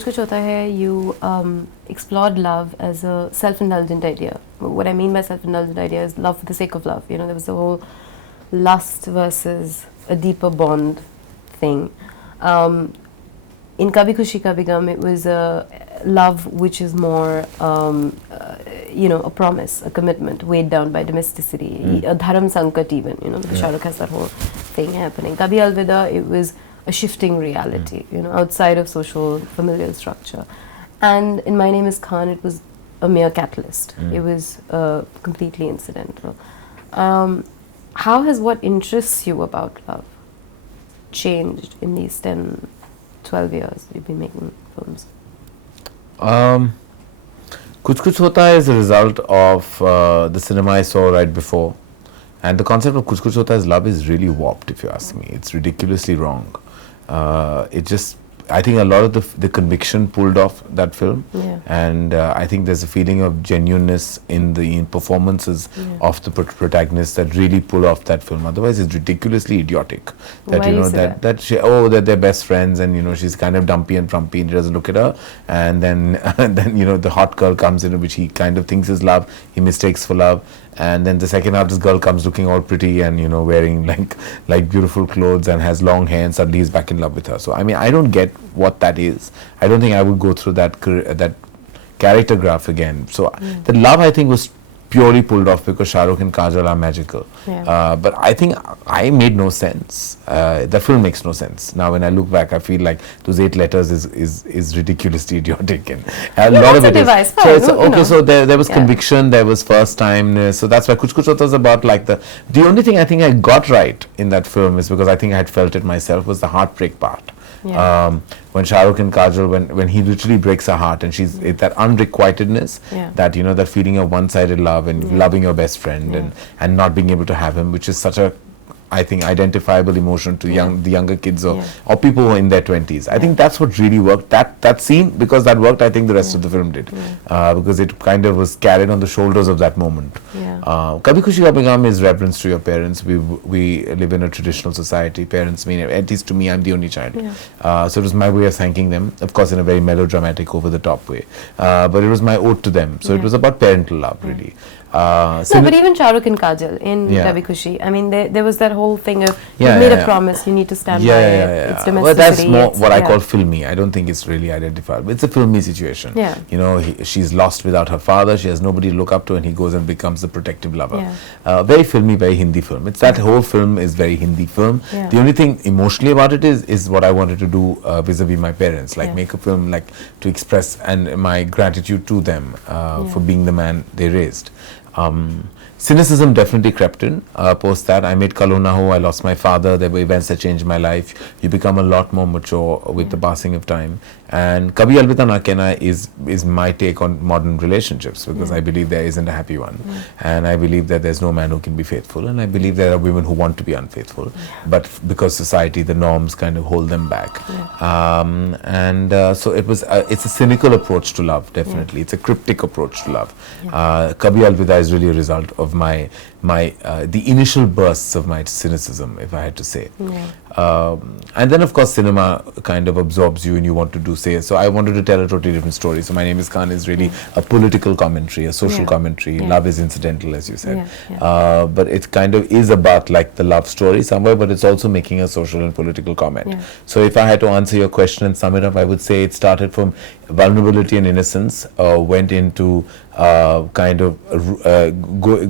Kuch Kuch Hota Hai, you explored love as a self-indulgent idea. What I mean by self-indulgent idea is love for the sake of love. You know, there was the whole lust versus a deeper bond thing. In Kabhi Khushi Kabhi Gum, it was a love which is more, you know, a promise, a commitment, weighed down by domesticity, a dharam sankat even, you know, because Shah Rukh has that whole thing happening. Kabhi Alvida, it was a shifting reality, you know, outside of social, familial structure. And in My Name is Khan, it was a mere catalyst. It was completely incidental. How has what interests you about love changed in these 10, 12 years you've been making films? Kuch Kuch Hota Hai is a result of the cinema I saw right before. And the concept of Kuch Kuch Hota Hai's love is really warped, if you ask me. It's ridiculously wrong. I think a lot of the conviction pulled off that film, and I think there's a feeling of genuineness in the performances of the protagonists that really pull off that film. Otherwise, it's ridiculously idiotic. That Why you know is that they're best friends, and you know she's kind of dumpy and frumpy, and he doesn't look at her, and then you know the hot girl comes in, which he kind of thinks is love, he mistakes for love. And then the second half, this girl comes looking all pretty and, you know, wearing like beautiful clothes and has long hair, and suddenly he's back in love with her. So, I mean, I don't get what that is. I don't think I would go through that character graph again. So, the love, I think, was purely pulled off because Shah Rukh and Kajol are magical. But I think I made no sense. The film makes no sense. Now, when I look back, I feel like those 8 letters is ridiculously idiotic. And a lot of it is. So, it's, okay, so there was conviction, there was first time. So that's why Kuch Kuch Hota is about like the only thing I think I got right in that film is because I think I had felt it myself was the heartbreak part. When Shah Rukh and Kajol, when he literally breaks her heart and she's that unrequitedness, that you know that feeling of one-sided love and loving your best friend and not being able to have him, which is such a, I think, identifiable emotion to the younger kids or people who are in their 20s. I think that's what really worked. That scene, because that worked, I think the rest of the film did, because it kind of was carried on the shoulders of that moment. Kabhi Khushi Kabhi Gum is reverence to your parents. We live in a traditional society. Parents mean, at least to me, I'm the only child. So it was my way of thanking them, of course in a very melodramatic, over-the-top way. But it was my ode to them. So it was about parental love, really. No, but even Shah Rukh and Kajol in Kabhi Khushi, I mean, there was that whole thing of you made a promise, you need to stand by it. It's domesticity. Well, that's more what I call filmy. I don't think it's really identifiable. It's a filmy situation. You know, she's lost without her father. She has nobody to look up to, and he goes and becomes the protective lover. Very filmy, very Hindi film. It's that whole film is very Hindi film. The only thing emotionally about it is what I wanted to do vis-a-vis my parents, like make a film like to express and my gratitude to them for being the man they raised. Cynicism definitely crept in post that. I made Kalo Na Ho, I lost my father, there were events that changed my life. You become a lot more mature with the passing of time. And Kabhi Alvita Na Kehna is my take on modern relationships, because I believe there isn't a happy one. And I believe that there's no man who can be faithful, and I believe there are women who want to be unfaithful, but because society, the norms kind of hold them back. So it's a cynical approach to love, definitely. It's a cryptic approach to love. Kabhi Alvita is really a result of the initial bursts of my cynicism, if I had to say. And then of course cinema kind of absorbs you and you want to do so I wanted to tell a totally different story. So My Name is Khan is really a political commentary, a social commentary. Love is incidental, as you said. But it kind of is about like the love story somewhere, but it's also making a social and political comment. So if I had to answer your question and sum it up, I would say it started from vulnerability and innocence, went into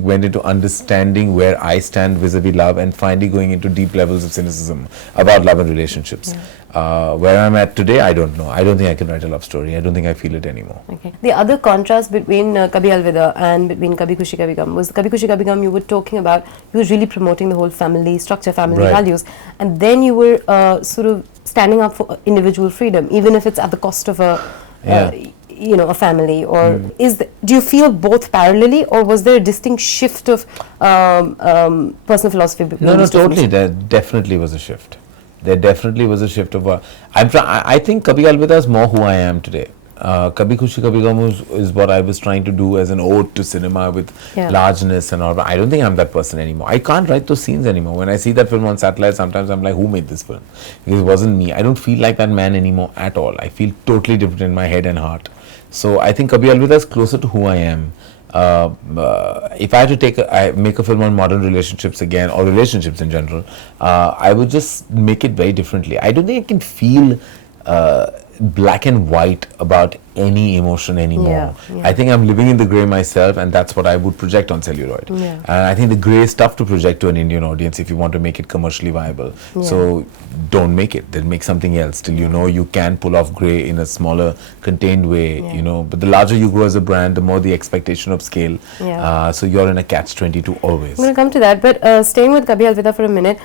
went into understanding where I stand vis-a-vis love, and finally going into deep levels of cynicism about love and relationships. Where I'm at today, I don't know. I don't think I can write a love story. I don't think I feel it anymore. The other contrast between Kabhi Alvida and between Kabhi Khushi Kabhi Gum was Kabhi Khushi Kabhi Gum, you were talking about, you were really promoting the whole family structure, family values, and then you were sort of standing up for individual freedom, even if it's at the cost of you know, a family, or do you feel both parallelly, or was there a distinct shift of personal philosophy between No, totally. There definitely was a shift. There definitely was a shift of I think Kabhi Alvida is more who I am today. Kabhi Khushi Kabhi Gum is what I was trying to do as an ode to cinema with largeness and all. But I don't think I'm that person anymore. I can't write those scenes anymore. When I see that film on satellite, sometimes I'm like, who made this film? Because it wasn't me. I don't feel like that man anymore at all. I feel totally different in my head and heart. So I think Kabhi Alvida is closer to who I am. If I had to make a film on modern relationships again, or relationships in general, I would just make it very differently. I don't think I can feel black and white about any emotion anymore. I think I'm living in the grey myself, and that's what I would project on celluloid. And I think the grey is tough to project to an Indian audience if you want to make it commercially viable. So don't make it, then make something else till you know you can pull off grey in a smaller contained way, you know. But the larger you grow as a brand, the more the expectation of scale. So you're in a catch-22 always. I'm going to come to that, but staying with Kabhi Alvida for a minute,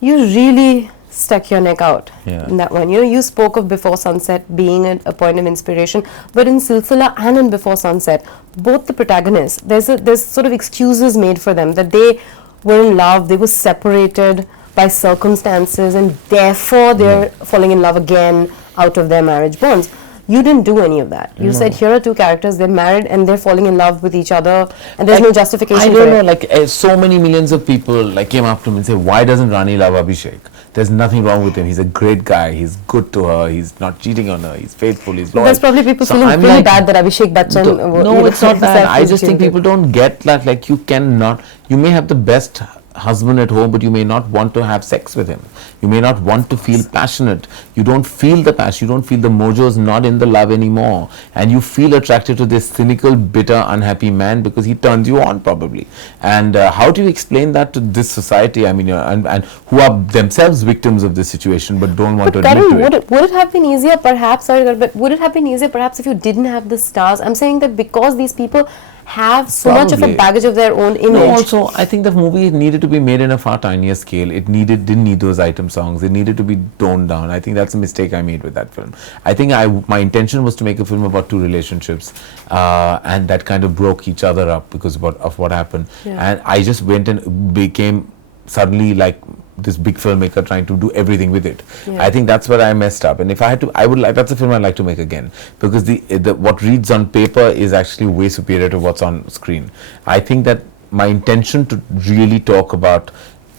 you really stuck your neck out in that one. You know, you spoke of Before Sunset being a point of inspiration, but in Silsila and in Before Sunset, both the protagonists, there's sort of excuses made for them that they were in love, they were separated by circumstances, and therefore they're falling in love again out of their marriage bonds. You didn't do any of that. You said here are two characters, they're married and they're falling in love with each other, and there's no justification for it. I don't know, like so many millions of people like came up to me and said, why doesn't Rani love Abhishek? There's nothing wrong with him. He's a great guy. He's good to her. He's not cheating on her. He's faithful. He's loyal. There's probably people feeling really bad that Abhishek Bachchan... No, it's not that. I just think people don't get that. Like, you cannot... You may have the best husband at home, but you may not want to have sex with him. You may not want to feel passionate. You don't feel the passion. You don't feel the mojo is not in the love anymore. And you feel attracted to this cynical, bitter, unhappy man because he turns you on probably. And how do you explain that to this society? I mean, and who are themselves victims of this situation but don't want to admit Karan, to it. Would it have been easier perhaps, but would it have been easier perhaps if you didn't have the stars? I'm saying that because these people have so much of a baggage of their own image. No, also, I think the movie needed to be made in a far tinier scale. It didn't need those item songs. It needed to be toned down. I think that's a mistake I made with that film. I think my intention was to make a film about two relationships, and that kind of broke each other up because of what happened. And I just went and became suddenly like this big filmmaker trying to do everything with it. I think that's where I messed up. And if I had to, that's a film I'd like to make again, because the what reads on paper is actually way superior to what's on screen. I think that my intention to really talk about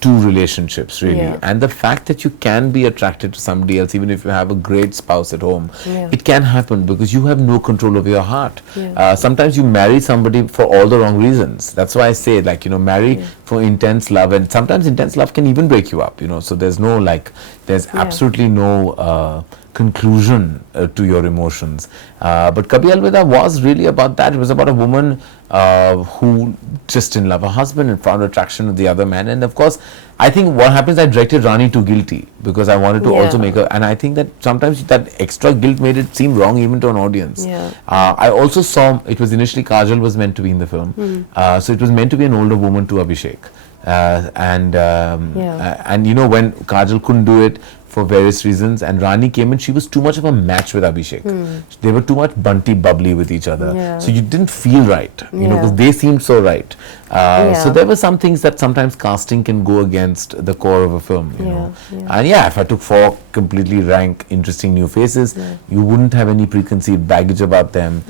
two relationships really, and the fact that you can be attracted to somebody else even if you have a great spouse at home, it can happen because you have no control of your heart. Sometimes you marry somebody for all the wrong reasons. That's why I say, like, you know, marry for intense love, and sometimes intense love can even break you up, you know. So there's no there's absolutely no conclusion to your emotions. But Kabhi Alvida was really about that. It was about a woman who just didn't love her husband and found attraction to the other man. And of course, I think what happens, I directed Rani Too Guilty because I wanted to also make her, and I think that sometimes that extra guilt made it seem wrong even to an audience. I also saw, it was initially Kajal was meant to be in the film. So it was meant to be an older woman to Abhishek. And you know, when Kajal couldn't do it for various reasons, and Rani came in, she was too much of a match with Abhishek. They were too much bunty bubbly with each other. So you didn't feel right, you know, because they seemed so right. So there were some things that sometimes casting can go against the core of a film, you know. And if I took 4 completely rank, interesting new faces, you wouldn't have any preconceived baggage about them.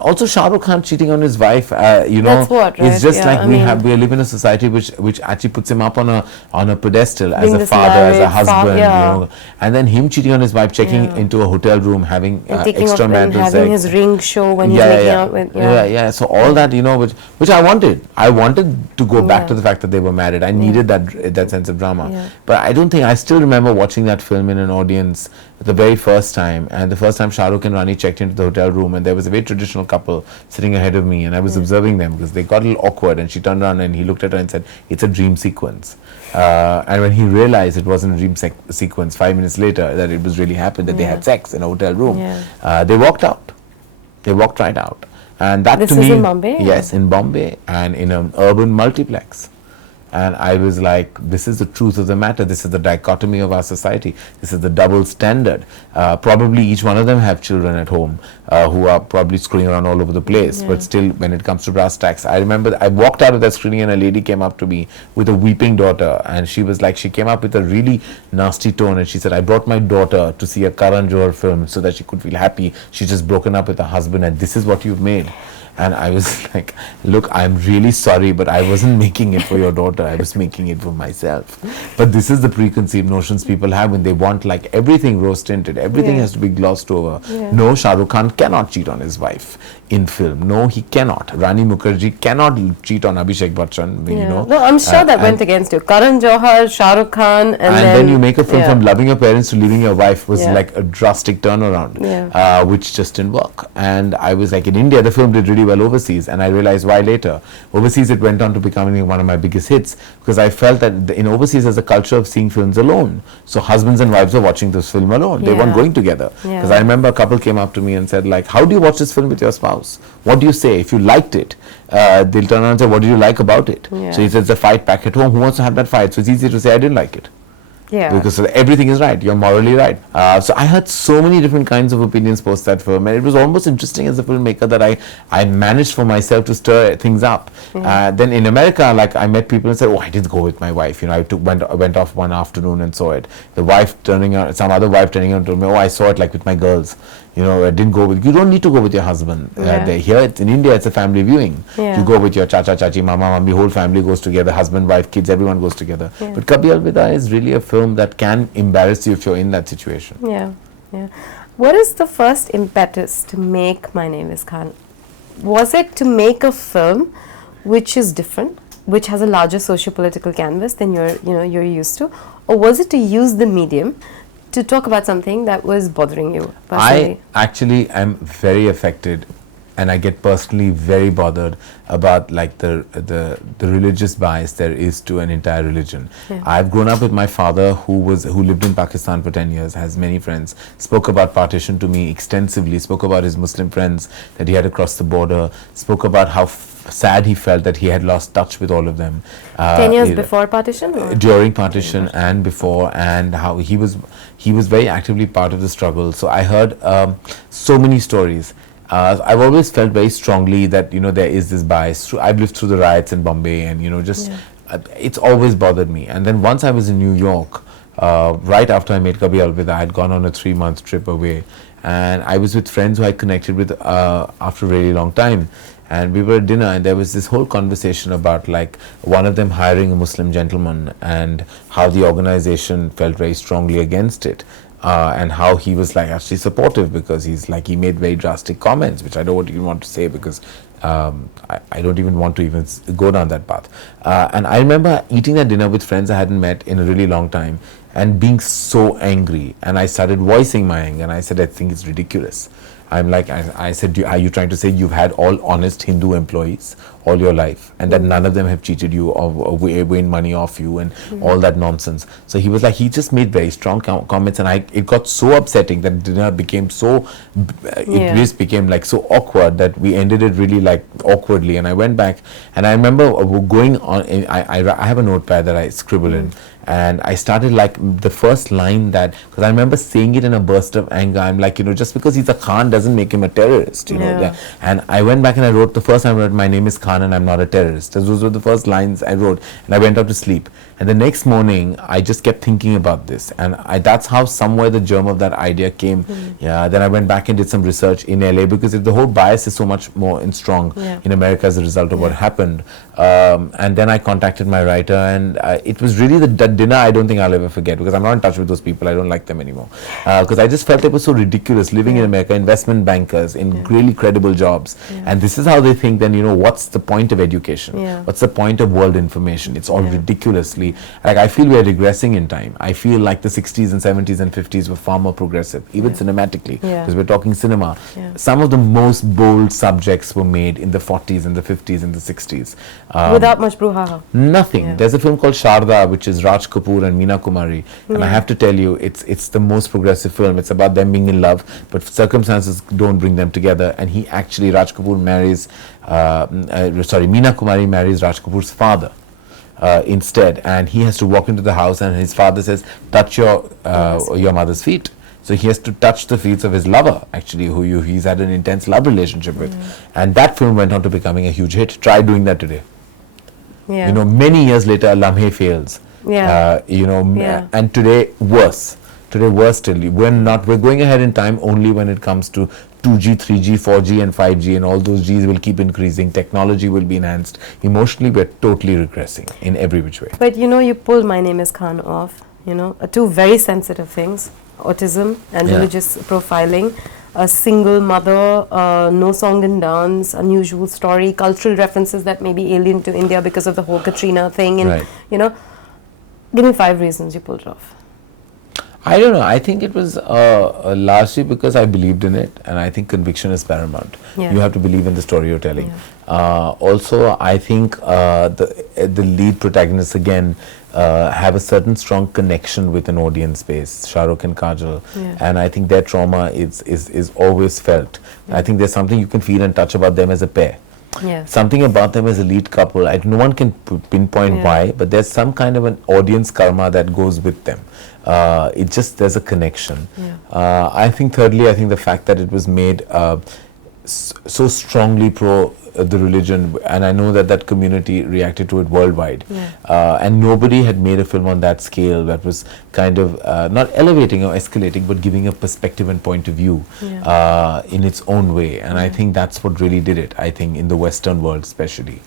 Also, Shah Rukh Khan cheating on his wife, you know, it's just like we live in a society which actually puts him up on a pedestal as a father, as a husband, you know. And then him cheating on his wife, checking into a hotel room, having extra marital sex, having his ring show when he's making out with so all that, you know, which I wanted to go back to the fact that they were married. I needed that sense of drama. But I don't think, I still remember watching that film in an audience the very first time, and the first time Shah Rukh and Rani checked into the hotel room, and there was a very traditional couple sitting ahead of me, and I was observing them because they got a little awkward, and she turned around and he looked at her and said, "It's a dream sequence." And when he realized it wasn't a dream sequence 5 minutes later, that it was really happened, that they had sex in a hotel room, they walked out. They walked right out. And that this to me, is in Bombay? Yes, in Bombay, and in an urban multiplex. And I was like, this is the truth of the matter. This is the dichotomy of our society. This is the double standard. Probably each one of them have children at home who are probably screwing around all over the place. But still, when it comes to brass tacks, I remember I walked out of that screening and a lady came up to me with a weeping daughter. And she was like, she came up with a really nasty tone. And she said, I brought my daughter to see a Karan Johar film so that she could feel happy. She's just broken up with her husband and this is what you've made. And I was like, look, I'm really sorry, but I wasn't making it for your daughter. I was making it for myself. But this is the preconceived notions people have when they want like everything rose tinted. Everything has to be glossed over. No, Shah Rukh Khan cannot cheat on his wife in film. No, he cannot. Rani Mukherjee cannot cheat on Abhishek Bachchan. You know. No, I'm sure that went against you. Karan Johar, Shah Rukh Khan, and then you make a film from loving your parents to leaving your wife was like a drastic turnaround, which just didn't work. And I was like, in India, the film did really well overseas, and I realized why later. Overseas, it went on to becoming one of my biggest hits because I felt that in overseas, there's a culture of seeing films alone. So husbands and wives are watching this film alone. They weren't going together. Because I remember a couple came up to me and said, like, how do you watch this film with your spouse? What do you say? If you liked it, they'll turn around and say, what did you like about it? So he says, a fight back at home. Who wants to have that fight? So it's easy to say, I didn't like it. Because everything is right, you're morally right. So I heard so many different kinds of opinions post that film, and it was almost interesting as a filmmaker that I managed for myself to stir things up. Then in America, like I met people and said, oh, I didn't go with my wife. You know, I went off one afternoon and saw it. The wife turning out, some other wife turning out told me, oh, I saw it like with my girls. You know, I didn't go with, you don't need to go with your husband. Here in India, it's a family viewing. You go with your chacha, chachi, mama, mami, whole family goes together, husband, wife, kids, everyone goes together. But Kabhi Alvida is really a film that can embarrass you if you're in that situation. What is the first impetus to make My Name is Khan? Was it to make a film which is different, which has a larger socio-political canvas than you're used to, or was it to use the medium to talk about something that was bothering you personally? I actually am very affected, and I get personally very bothered about like the religious bias there is to an entire religion. I've grown up with my father who lived in Pakistan for 10 years, has many friends, spoke about partition to me extensively, spoke about his Muslim friends that he had across the border, spoke about how sad he felt that he had lost touch with all of them. 10 years before partition? During partition and before, and how he was very actively part of the struggle. So I heard so many stories. I've always felt very strongly that, you know, there is this bias. I've lived through the riots in Bombay, and, you know, just it's always bothered me. And then once I was in New York, right after I made Kabhi Alvida, I had gone on a 3-month trip away, and I was with friends who I connected with after a really long time. And we were at dinner, and there was this whole conversation about like one of them hiring a Muslim gentleman and how the organization felt very strongly against it. And how he was like actually supportive because he made very drastic comments, which I don't even want to say because I don't even want to even go down that path. And I remember eating that dinner with friends I hadn't met in a really long time and being so angry. And I started voicing my anger, and I said, I think it's ridiculous. I'm like, I said, are you trying to say you've had all honest Hindu employees all your life and that none of them have cheated you or gained money off you and all that nonsense? So he was like, he just made very strong comments, and it got so upsetting that dinner became so, it just became like so awkward that we ended it really like awkwardly. And I went back, and I remember going on, I have a notepad that I scribble in. And I started like the first line that, because I remember saying it in a burst of anger. I'm like, you know, just because he's a Khan doesn't make him a terrorist, you know. And I went back and I wrote, the first time I wrote, my name is Khan and I'm not a terrorist. Those were the first lines I wrote, and I went up to sleep. And the next morning, I just kept thinking about this. And that's how somewhere the germ of that idea came. Then I went back and did some research in LA because the whole bias is so much more strong in America as a result of what happened. And then I contacted my writer, and it was really that dinner I don't think I'll ever forget because I'm not in touch with those people. I don't like them anymore. Because I just felt it was so ridiculous living in America, investment bankers in really credible jobs. And this is how they think, then, you know, what's the point of education? What's the point of world information? It's all ridiculously, like, I feel we're regressing in time. I feel like the 60s and 70s and 50s were far more progressive, even cinematically, because we're talking cinema. Some of the most bold subjects were made in the 40s and the 50s and the 60s. Without much brouhaha. Nothing. There's a film called Sharda, which is Raj Kapoor and Meena Kumari, and I have to tell you, it's the most progressive film. It's about them being in love, but circumstances don't bring them together, and Raj Kapoor marries, Meena Kumari marries Raj Kapoor's father. instead, and he has to walk into the house, and his father says, touch your mother's feet. So he has to touch the feet of his lover, actually, who he's had an intense love relationship with. And that film went on to becoming a huge hit. Try doing that today. Yeah. You know, many years later, a Lamhe fails. Yeah. And today, worse. Today, worse still. We're going ahead in time only when it comes to 2G, 3G, 4G and 5G, and all those Gs will keep increasing. Technology will be enhanced. Emotionally, we're totally regressing in every which way. But, you pulled My Name is Khan off, two very sensitive things. Autism and religious profiling, a single mother, no song and dance, unusual story, cultural references that may be alien to India because of the whole Katrina thing, and give me 5 reasons you pulled it off. I don't know. I think it was largely because I believed in it, and I think conviction is paramount. Yeah. You have to believe in the story you're telling. Yeah. Also, I think the lead protagonists again have a certain strong connection with an audience base, Shah Rukh and Kajal, and I think their trauma is always felt. I think there's something you can feel and touch about them as a pair. Yeah. Something about them as a lead couple. No one can pinpoint why, but there's some kind of an audience karma that goes with them. There's a connection. Yeah. I think thirdly, I think the fact that it was made so strongly pro the religion, and I know that community reacted to it worldwide, and nobody had made a film on that scale that was kind of not elevating or escalating, but giving a perspective and point of view in its own way, and I think that's what really did it, I think, in the Western world especially.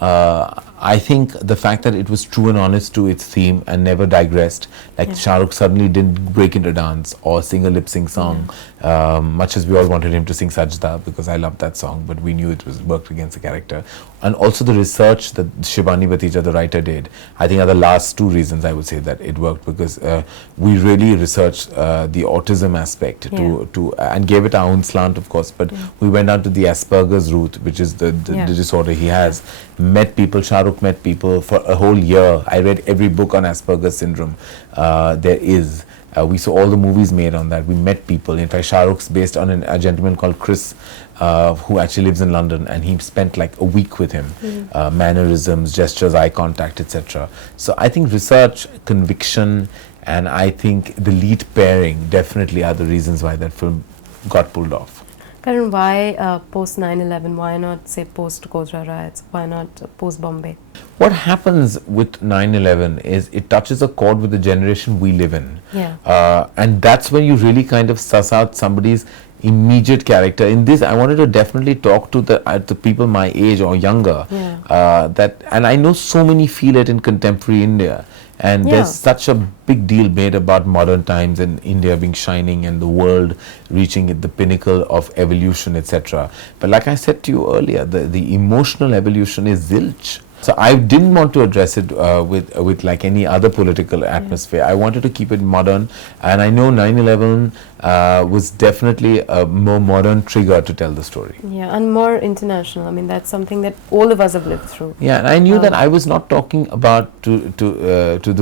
I think the fact that it was true and honest to its theme and never digressed, like Shah Rukh suddenly didn't break into dance or sing a lip sync song, much as we all wanted him to sing Sajda, because I loved that song, but we knew it was worked against the character. And also the research that Shivani Batija, the writer, did, I think are the last 2 reasons I would say that it worked, because we really researched the autism aspect and gave it our own slant, of course, but we went down to the Asperger's route, which is the disorder he has. Met people, Shah Rukh met people for a whole year. I read every book on Asperger's syndrome there is. We saw all the movies made on that. We met people. In fact, Shah Rukh's based on a gentleman called Chris, who actually lives in London, and he spent like a week with him. Mannerisms, gestures, eye contact, etc. So I think research, conviction, and I think the lead pairing definitely are the reasons why that film got pulled off. Karan, why post 9/11? Why not say post Godhra riots? Why not post Bombay? What happens with 9/11 is it touches a chord with the generation we live in. And that's when you really kind of suss out somebody's immediate character. In this, I wanted to definitely talk to the people my age or younger. And I know so many feel it in contemporary India. And there's such a big deal made about modern times and India being shining and the world reaching the pinnacle of evolution, etc. But like I said to you earlier, the emotional evolution is zilch. So I didn't want to address it with like any other political atmosphere. I wanted to keep it modern, and I know 9/11 was definitely a more modern trigger to tell the story. Yeah, and more international. I mean, that's something that all of us have lived through. Yeah, and I knew that I was not talking about to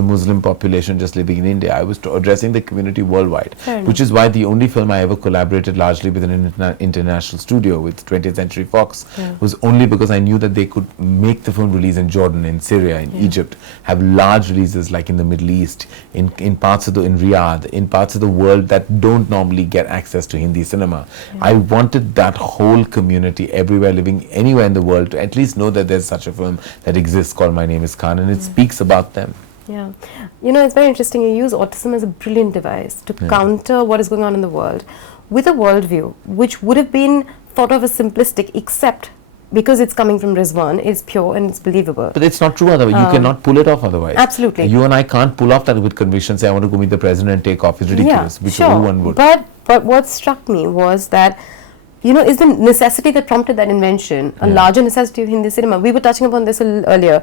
the Muslim population just living in India. I was addressing the community worldwide, which is why the only film I ever collaborated largely with an international studio with 20th Century Fox was only because I knew that they could make the film release in Jordan, in Syria, in Egypt, have large releases like in the Middle East, in parts of in Riyadh, in parts of the world that don't normally get access to Hindi cinema. I wanted that whole community everywhere, living anywhere in the world, to at least know that there's such a film that exists called My Name is Khan, and it speaks about them. Yeah, you know, it's very interesting. You use autism as a brilliant device to counter what is going on in the world with a worldview which would have been thought of as simplistic, except because it's coming from Rizwan, it's pure and it's believable. But it's not true otherwise. You cannot pull it off otherwise. Absolutely. You and I can't pull off that with conviction, say I want to go meet the president and take off. It's ridiculous, which everyone would. But what struck me was that, you know, is the necessity that prompted that invention a larger necessity of Hindi cinema? We were touching upon this a little earlier.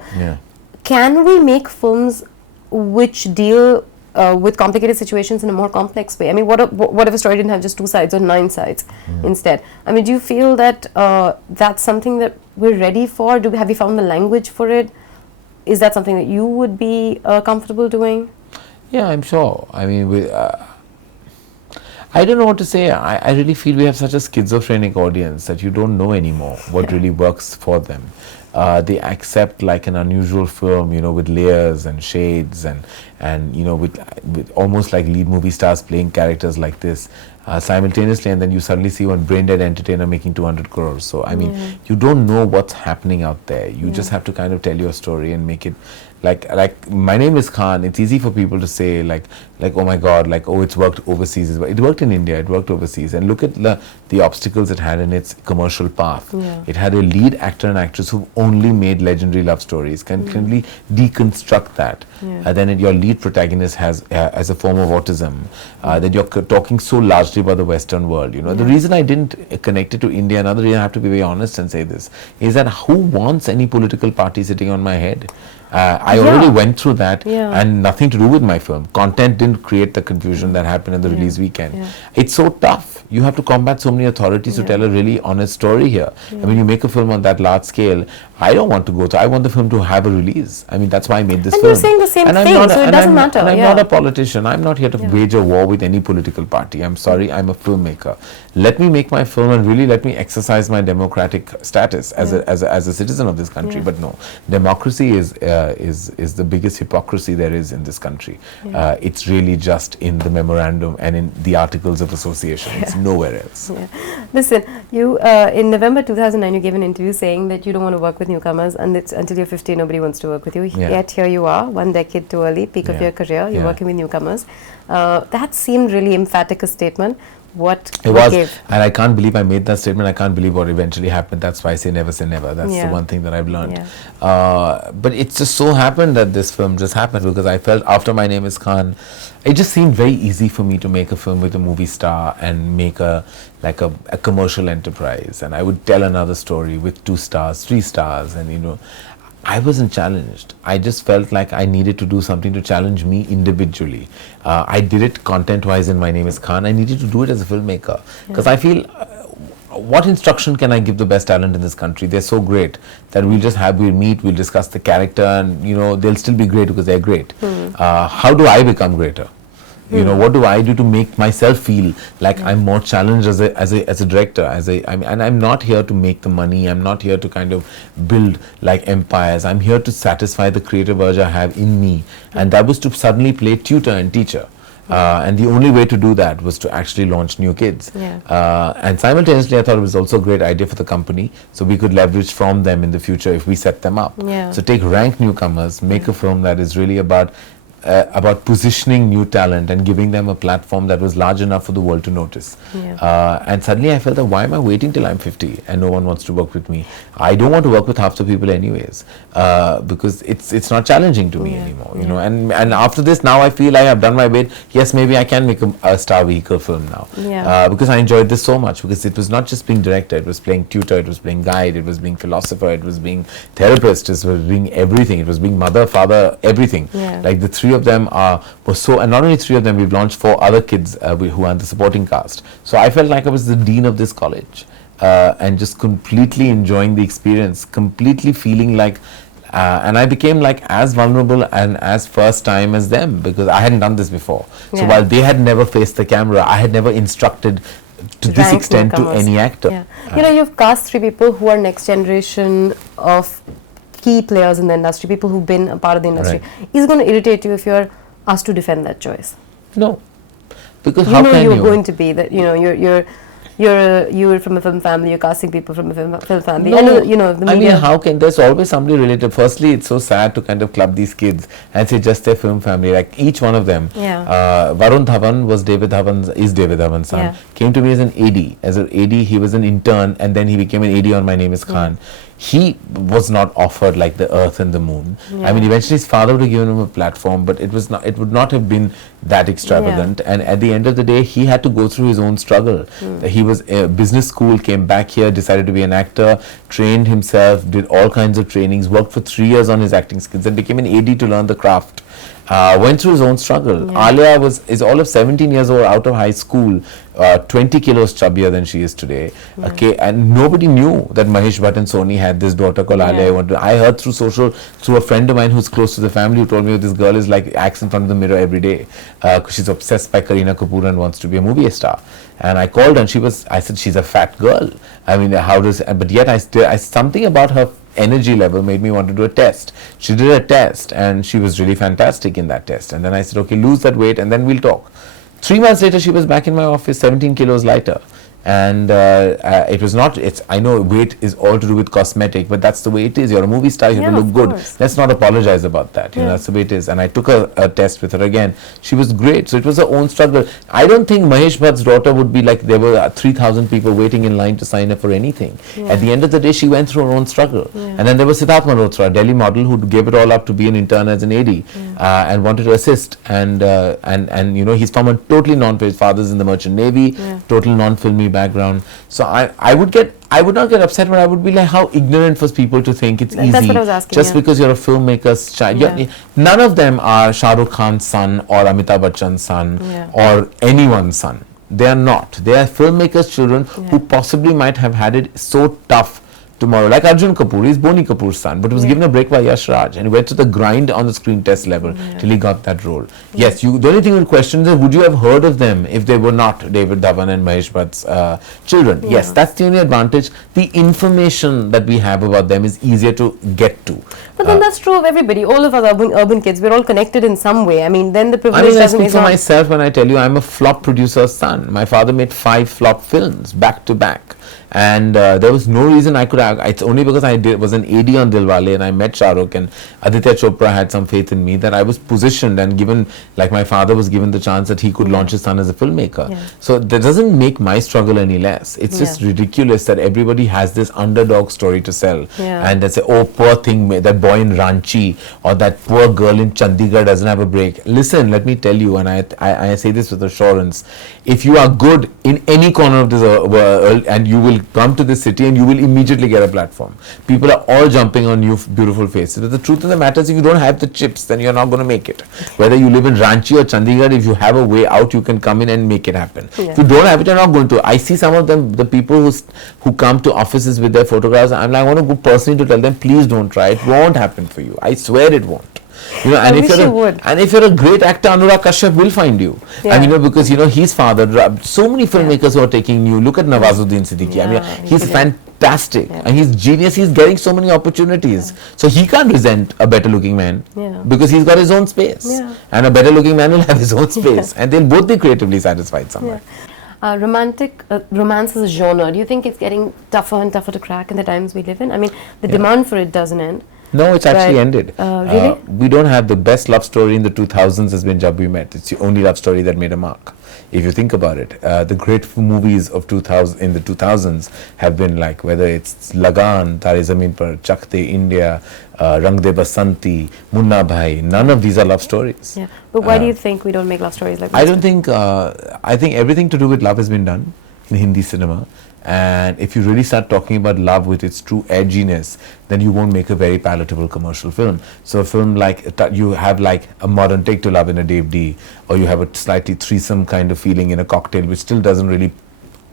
Can we make films which deal with complicated situations in a more complex way? I mean, what if a story didn't have just 2 sides or 9 sides instead? I mean, do you feel that that's something that we're ready for? Have you found the language for it? Is that something that you would be comfortable doing? Yeah, I'm sure. I mean, I don't know what to say. I really feel we have such a schizophrenic audience that you don't know anymore what really works for them. They accept like an unusual film, you know, with layers and shades and you know, with almost like lead movie stars playing characters like this simultaneously, and then you suddenly see one brain dead entertainer making 200 crores. So I mean, you don't know what's happening out there. You just have to kind of tell your story and make it like my name is Khan. It's easy for people to say like oh my god, like oh, it's worked overseas. It worked in India, it worked overseas, and look at the obstacles it had in its commercial path. It had a lead actor and actress who only made legendary love stories. Can really deconstruct that. Then your lead protagonist has as a form of autism. Then you're talking so largely about the Western world. You know, the reason I didn't connect it to India, another reason I have to be very honest and say this, is that who wants any political party sitting on my head? I already went through that, and nothing to do with my film. Content didn't create the confusion that happened in the release weekend. It's so tough. You have to combat so many authorities to tell a really honest story here. I mean, you make a film on that large scale. I don't want to go through. I want the film to have a release. I mean, that's why I made this film. And you're saying the same thing, so it doesn't matter. And I'm not a politician. I'm not here to wage a war with any political party. I'm sorry, I'm a filmmaker. Let me make my film and really let me exercise my democratic status as a citizen of this country. But no, democracy is the biggest hypocrisy there is in this country. It's really just in the memorandum and in the articles of association. It's nowhere else. Listen, you in November 2009 you gave an interview saying that you don't want to work with newcomers, and it's until you're 50 nobody wants to work with you. Yet here you are, 1 decade too early, peak of your career, you're working with newcomers. That seemed really emphatic a statement. What it was, and I can't believe I made that statement. I can't believe what eventually happened. That's why I say never say never. That's the one thing that I've learned. But it just so happened that this film just happened because I felt after My Name is Khan, it just seemed very easy for me to make a film with a movie star and make a commercial enterprise, and I would tell another story with 2 stars, 3 stars, and you know, I wasn't challenged. I just felt like I needed to do something to challenge me individually. I did it content-wise in My Name is Khan. I needed to do it as a filmmaker because I feel what instruction can I give the best talent in this country? They're so great that we'll meet, we'll discuss the character, and you know, they'll still be great because they're great. How do I become greater? You know, what do I do to make myself feel like I'm more challenged as a director? And I'm not here to make the money. I'm not here to kind of build like empires. I'm here to satisfy the creative urge I have in me, and that was to suddenly play tutor and teacher. And the only way to do that was to actually launch New Kids. And simultaneously, I thought it was also a great idea for the company, so we could leverage from them in the future if we set them up. So take rank newcomers, make a film that is really about positioning new talent and giving them a platform that was large enough for the world to notice. And suddenly I felt that why am I waiting till I'm 50 and no one wants to work with me? I don't want to work with half the people anyways, because it's not challenging to me anymore, you know. And after this, now I feel I have done my bit. Yes, maybe I can make a star vehicle film now, because I enjoyed this so much, because it was not just being director, it was playing tutor, it was playing guide, it was being philosopher, it was being therapist, it was being everything, it was being mother, father, everything. Like the 3 of them were so, and not only 3 of them, we've launched 4 other kids who are in the supporting cast. So I felt like I was the dean of this college, and just completely enjoying the experience, completely feeling like, and I became like as vulnerable and as first time as them, because I hadn't done this before. So while they had never faced the camera, I had never instructed to this extent to any actor. You know, you've cast 3 people who are next generation of key players in the industry, people who've been a part of the industry. Is it going to irritate you if you're asked to defend that choice? No, because how can you're going to be that, you know, you're from a film family, you're casting people from a film family. No, you know, the media. I mean, how can, there's always somebody related. Firstly, it's so sad to kind of club these kids and say just their film family. Like each one of them, Varun Dhawan is David Dhawan's son, came to me as an AD. As an AD, he was an intern, and then he became an AD on My Name is Khan. He was not offered like the earth and the moon. I mean, eventually his father would have given him a platform, but it would not have been that extravagant. And at the end of the day, he had to go through his own struggle. He was business school, came back here, decided to be an actor, trained himself, did all kinds of trainings, worked for 3 years on his acting skills, and became an AD to learn the craft. went through his own struggle. Alia is all of 17 years old, out of high school, 20 kilos chubbier than she is today. Okay, and nobody knew that Mahesh Bhatt and Soni had this daughter called Alia. I heard through a friend of mine who's close to the family, who told me this girl is like acts in front of the mirror every day because she's obsessed by Kareena Kapoor and wants to be a movie star. And I called her and I said, she's a fat girl. I mean, but yet something about her energy level made me want to do a test. She did a test and she was really fantastic in that test. And then I said, okay, lose that weight and then we'll talk. 3 months later, she was back in my office, 17 kilos lighter. And it was not, I know weight is all to do with cosmetic, but that's the way it is. You're a movie star, you have to look good. Let's not apologize about that. You know, that's the way it is. And I took a test with her again. She was great. So it was her own struggle. I don't think Mahesh Bhatt's daughter would be like, there were 3,000 people waiting in line to sign up for anything. At the end of the day, she went through her own struggle. And then there was Siddharth Malhotra, a Delhi model who gave it all up to be an intern as an AD and wanted to assist. And you know, he's from a totally his father's in the Merchant Navy, total non-filmy background. So I would not get upset, but I would be like, how ignorant for people to think it's easy. That's what I was asking, just because you're a filmmaker's child. None of them are Shah Rukh Khan's son or Amitabh Bachchan's son or anyone's son. They are not. They are filmmakers' children who possibly might have had it so tough tomorrow. Like Arjun Kapoor, he's Boni Kapoor's son, but was given a break by Yash Raj and went to the grind on the screen test level till he got that role. Yes, the only thing you would question is, would you have heard of them if they were not David Dhawan and Mahesh Bhatt's children? Yes, that's the only advantage. The information that we have about them is easier to get to. But then that's true of everybody. All of us urban kids, we're all connected in some way. I mean, then the privilege I speak for myself when I tell you I'm a flop producer's son. My father made 5 flop films back to back. And there was no reason I could have. It's only because I was an AD on Dilwale and I met Shah Rukh and Aditya Chopra had some faith in me that I was positioned and given, like my father was given the chance that he could launch his son as a filmmaker. So that doesn't make my struggle any less. It's just ridiculous that everybody has this underdog story to sell. And they say, oh, poor thing, that boy in Ranchi or that poor girl in Chandigarh doesn't have a break. Listen, let me tell you, and I say this with assurance, if you are good in any corner of this world and you will come to this city and you will immediately get a platform. People are all jumping on you beautiful faces. But the truth of the matter is, if you don't have the chips, then you're not going to make it. Whether you live in Ranchi or Chandigarh, if you have a way out, you can come in and make it happen. If you don't have it, you're not going to. I see some of them, the people who come to offices with their photographs, I'm like, I want to go personally to tell them, please don't try. It won't happen for you. I swear it won't. You know, and if you're a great actor, Anurag Kashyap will find you. And you know, because you know his father, so many filmmakers who are taking you. Look at Nawazuddin Siddiqui. I mean, he's fantastic and he's genius. He's getting so many opportunities. So he can't resent a better looking man because he's got his own space. And a better looking man will have his own space, and they'll both be creatively satisfied somewhere. Romance as a genre, do you think it's getting tougher and tougher to crack in the times we live in? I mean, the demand for it doesn't end. No, it's actually ended. Really? We don't have the best love story in the 2000s has been Jab We Met. It's the only love story that made a mark. If you think about it, the great movies of 2000 in the 2000s have been like, whether it's Lagan, Tare Zameen Par, Chak De India, Rang De Basanti, Munna Bhai, none of these are love stories. But why do you think we don't make love stories like that? I don't think, I think everything to do with love has been done in Hindi cinema. And if you really start talking about love with its true edginess, then you won't make a very palatable commercial film. So a film like, you have like a modern take to love in a Dave D, or you have a slightly threesome kind of feeling in a Cocktail, which still doesn't really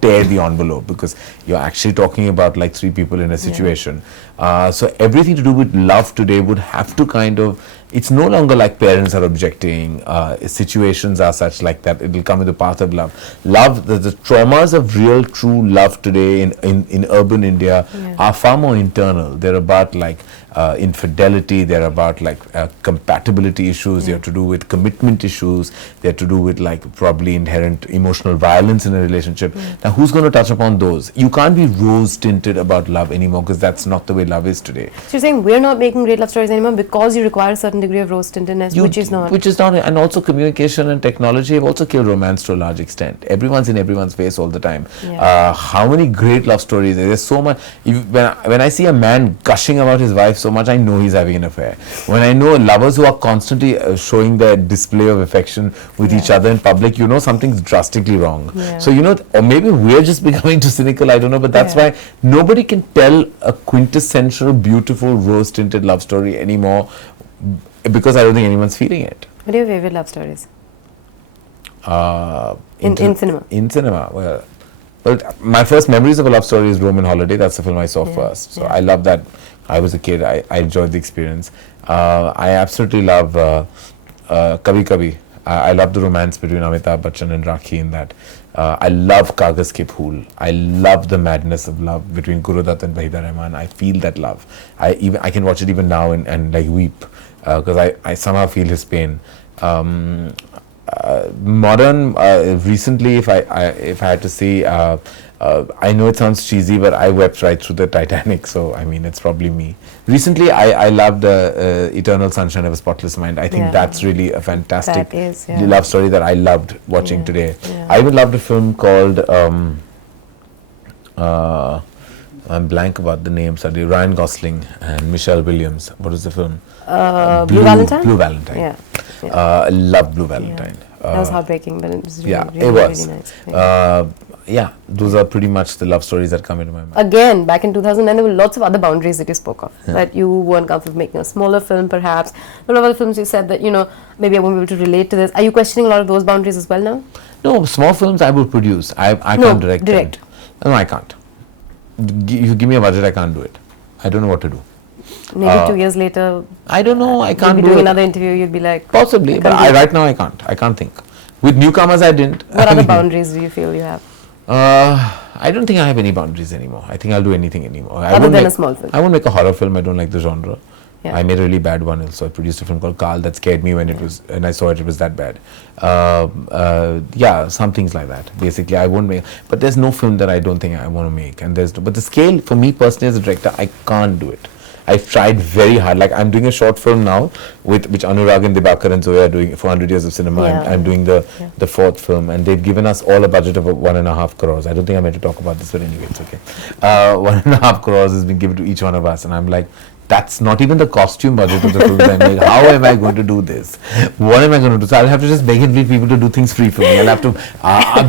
tear the envelope because you're actually talking about like 3 people in a situation. So everything to do with love today would have to kind of, it's no longer like parents are objecting, situations are such like that, it will come in the path of love. Love, the traumas of real true love today in urban India are far more internal. They're about like infidelity, they're about like compatibility issues, they're to do with commitment issues, they're to do with like probably inherent emotional violence in a relationship. Now who's going to touch upon those? You can't be rose tinted about love anymore because that's not the way love is today. So you're saying we're not making great love stories anymore because you require a certain degree of rose tintedness, which is not. And also communication and technology have also killed romance to a large extent. Everyone's in everyone's face all the time. How many great love stories? There's so much. When I see a man gushing about his wife so much, I know he's having an affair. When I know lovers who are constantly showing their display of affection with each other in public, you know something's drastically wrong. So you know, or maybe we're just becoming too cynical, I don't know, but that's why nobody can tell a quintessential beautiful rose tinted love story anymore, because I don't think anyone's feeling it. What are your favorite love stories? In cinema? In cinema, well, my first memories of a love story is Roman Holiday. That's the film I saw first. So I love that. I was a kid. I enjoyed the experience. I absolutely love Kabhi Kabhi. I love the romance between Amitabh Bachchan and Rakhi in that. I love Kagaz Ke Phool. I love the madness of love between Gurudutt and Wahida Rehman. I feel that love. I can watch it even now and like weep because I somehow feel his pain. Modern, recently, if I had to say, I know it sounds cheesy, but I wept right through the Titanic. So I mean, it's probably me. Recently, I loved Eternal Sunshine of a Spotless Mind. I think that's really a fantastic love story that I loved watching today. I even loved a film called I'm blank about the name. Sorry, Ryan Gosling and Michelle Williams. What was the film? Blue Valentine. Blue Valentine. I love Blue Valentine. That was heartbreaking, but it was really, it was. really nice. Those are pretty much the love stories that come into my mind. Again, back in 2009, there were lots of other boundaries that you spoke of. That you weren't comfortable making a smaller film, perhaps. A lot of other films you said that, maybe I won't be able to relate to this. Are you questioning a lot of those boundaries as well now? No, small films I will produce. I can't direct them. No, I can't. If you give me a budget, I can't do it. I don't know what to do. Maybe 2 years later, I don't know. I can't do doing it. another interview, you'd be like, possibly, but right now I can't. I can't think. With newcomers, I didn't. What other boundaries do you feel you have? I don't think I have any boundaries anymore. I think I'll do anything anymore. Other than a small film. I won't make a horror film. I don't like the genre. I made a really bad one also. I produced a film called Kaal that scared me when I saw it was that bad. Some things like that. Basically, I won't make. But there's no film that I don't think I want to make. But the scale for me personally as a director, I can't do it. I've tried very hard. Like I'm doing a short film now which Anurag and Dibakar and Zoya are doing for 100 Years of Cinema. I'm doing the fourth film, and they've given us all a budget of 1.5 crores. I don't think I meant to talk about this, but anyway, it's okay. 1.5 crores has been given to each one of us, and I'm like, that's not even the costume budget of the films I make. How am I going to do this? What am I going to do? So I'll have to just beg and plead people to do things free for me. I'll have to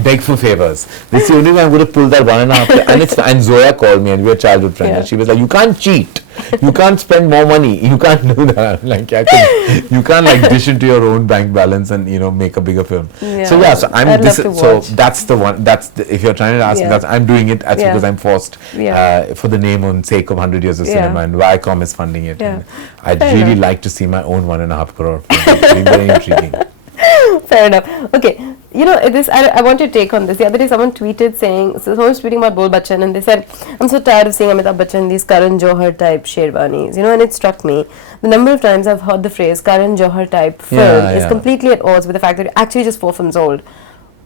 beg for favors. This is the only way I'm going to pull that 1.5. And Zoya called me, and we were childhood friends. And she was like, "You can't cheat. You can't spend more money. You can't do that. Like, you can't like dish into your own bank balance and make a bigger film." So I'm this. So that's the one. If you're trying to ask me, I'm doing it actually because I'm forced for the name and sake of 100 Years of Cinema, and Viacom is funding it. And I'd really like to see my own 1.5 crore film. It's very intriguing. Fair enough. Okay. I want your take on this. The other day someone tweeted saying, someone was tweeting about Bol Bachchan, and they said, I'm so tired of seeing Amitabh Bachchan in these Karan Johar type sherwanis. And it struck me. The number of times I've heard the phrase Karan Johar type film is completely at odds with the fact that you're actually just 4 films old.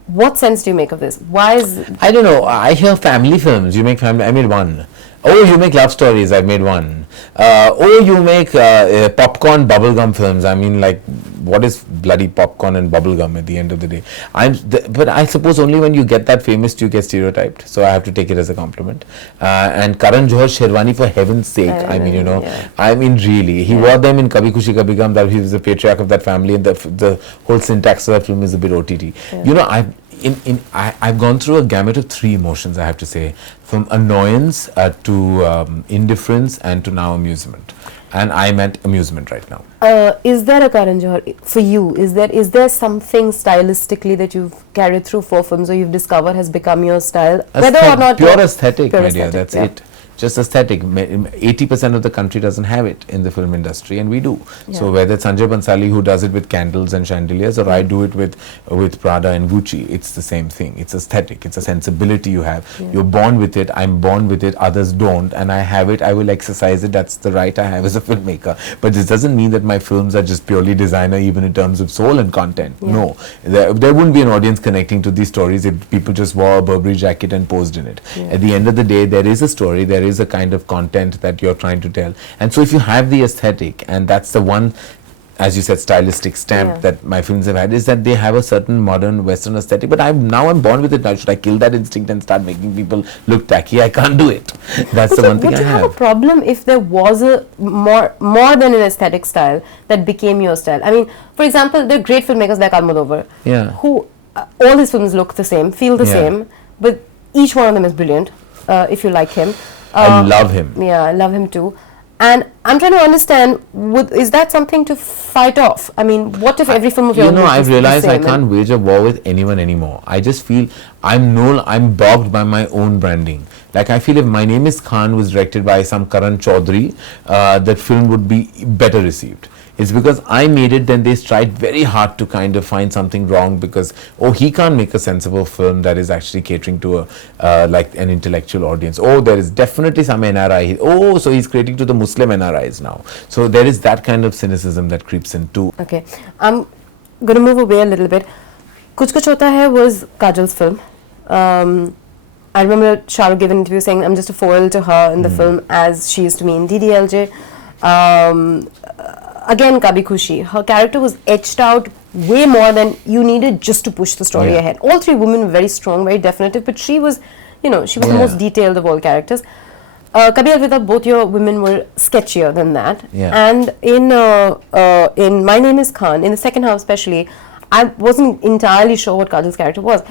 What sense do you make of this? Why is... I don't know. I hear family films. You make family... I made one. Oh, you make love stories. I've made one. You make popcorn bubblegum films. I mean, like, what is bloody popcorn and bubblegum at the end of the day? But I suppose only when you get that famous do you get stereotyped. So I have to take it as a compliment. And Karan Johar Sherwani, for heaven's sake. I mean, really. He wore them in Kabhi Khushi Kabhi Gham. That he was the patriarch of that family, and the whole syntax of that film is a bit OTT. I've gone through a gamut of 3 emotions, I have to say, from annoyance to indifference and to now amusement. And I'm at amusement right now. Is there a Karan Johar for you? Is there something stylistically that you've carried through 4 films or you've discovered has become your style? Whether or not pure aesthetic, my dear. That's it. Just aesthetic. 80% of the country doesn't have it in the film industry, and we do. So whether it's Sanjay Bansali who does it with candles and chandeliers, or I do it with Prada and Gucci, it's the same thing. It's aesthetic. It's a sensibility you have. You're born with it. I'm born with it. Others don't, and I have it. I will exercise it. That's the right I have as a filmmaker. But this doesn't mean that my films are just purely designer, even in terms of soul and content. No, there wouldn't be an audience connecting to these stories if people just wore a Burberry jacket and posed in it. At the end of the day, there is a story. There is a kind of content that you're trying to tell, and so if you have the aesthetic, and that's the one, as you said, stylistic stamp that my films have had, is that they have a certain modern Western aesthetic. But I'm born with it. Now should I kill that instinct and start making people look tacky? I can't do it. That's the one thing I have. Would you have a problem if there was a more than an aesthetic style that became your style? I mean, for example, there are great filmmakers like Almodovar, who all his films look the same, feel the same, but each one of them is brilliant. If you like him. I love him. Yeah, I love him too. And I'm trying to understand, is that something to fight off? I mean, what if every film of yours? I've realized I can't wage a war with anyone anymore. I just feel I'm bogged by my own branding. Like, I feel if My Name is Khan was directed by some Karan Johar, that film would be better received. It's because I made it, then they tried very hard to kind of find something wrong because, he can't make a sensible film that is actually catering to like an intellectual audience. There is definitely some NRI. So he's creating to the Muslim NRIs now. So there is that kind of cynicism that creeps in too. Okay, I'm going to move away a little bit. Kuch Kuch Hota Hai was Kajal's film. I remember Shah Rukh gave an interview saying, I'm just a foil to her in the film as she used to me in DDLJ. Again, Kabhi Khushi, her character was etched out way more than you needed just to push the story ahead. All three women were very strong, very definitive, but she was, she was the most detailed of all characters. Kabhi Alvida, both your women were sketchier than that. And in My Name is Khan, in the second half especially, I wasn't entirely sure what Kajal's character was.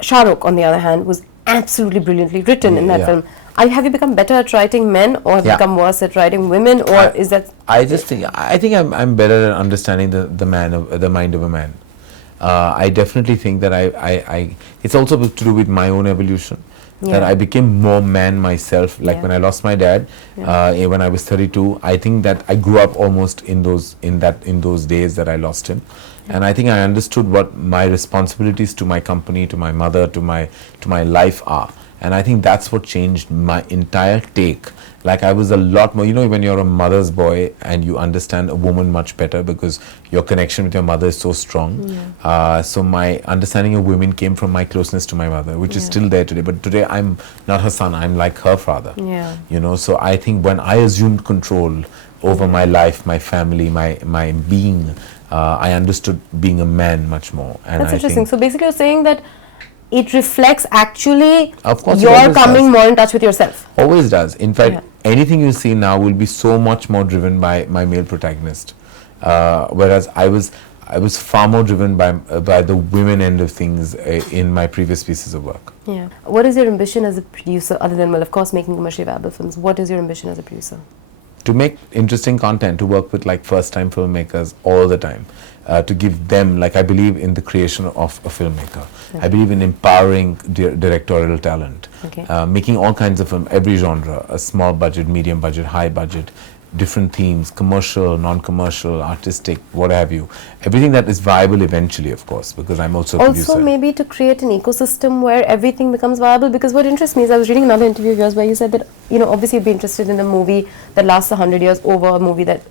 Shah Rukh, on the other hand, was absolutely brilliantly written in that film. Have you become better at writing men, or have you become worse at writing women, or is that? I think I'm better at understanding the mind of a man. I definitely think that I it's also to do with my own evolution. That I became more man myself. Like when I lost my dad, when I was 32, I think that I grew up almost in those days that I lost him. And I think I understood what my responsibilities to my company, to my mother, to my life are. And I think that's what changed my entire take. Like, I was a lot more, when you're a mother's boy and you understand a woman much better because your connection with your mother is so strong. So my understanding of women came from my closeness to my mother, which is still there today. But today I'm not her son, I'm like her father. So I think when I assumed control over my life, my family, my being, I understood being a man much more. And that's interesting. So basically you're saying that it reflects actually you're coming more in touch with yourself. Always does. In fact, anything you see now will be so much more driven by my male protagonist, whereas I was far more driven by the women end of things in my previous pieces of work. What is your ambition as a producer, other than, well, of course, making commercially viable films? What is your ambition as a producer? To make interesting content, to work with like first-time filmmakers all the time, to give them, like, I believe in the creation of a filmmaker. I believe in empowering directorial talent, making all kinds of film, every genre, a small budget, medium budget, high budget, different themes, commercial, non-commercial, artistic, what have you. Everything that is viable eventually, of course, because I'm also a producer. Also maybe to create an ecosystem where everything becomes viable, because what interests me is I was reading another interview of yours where you said that, obviously you'd be interested in a movie that lasts 100 years over a movie that,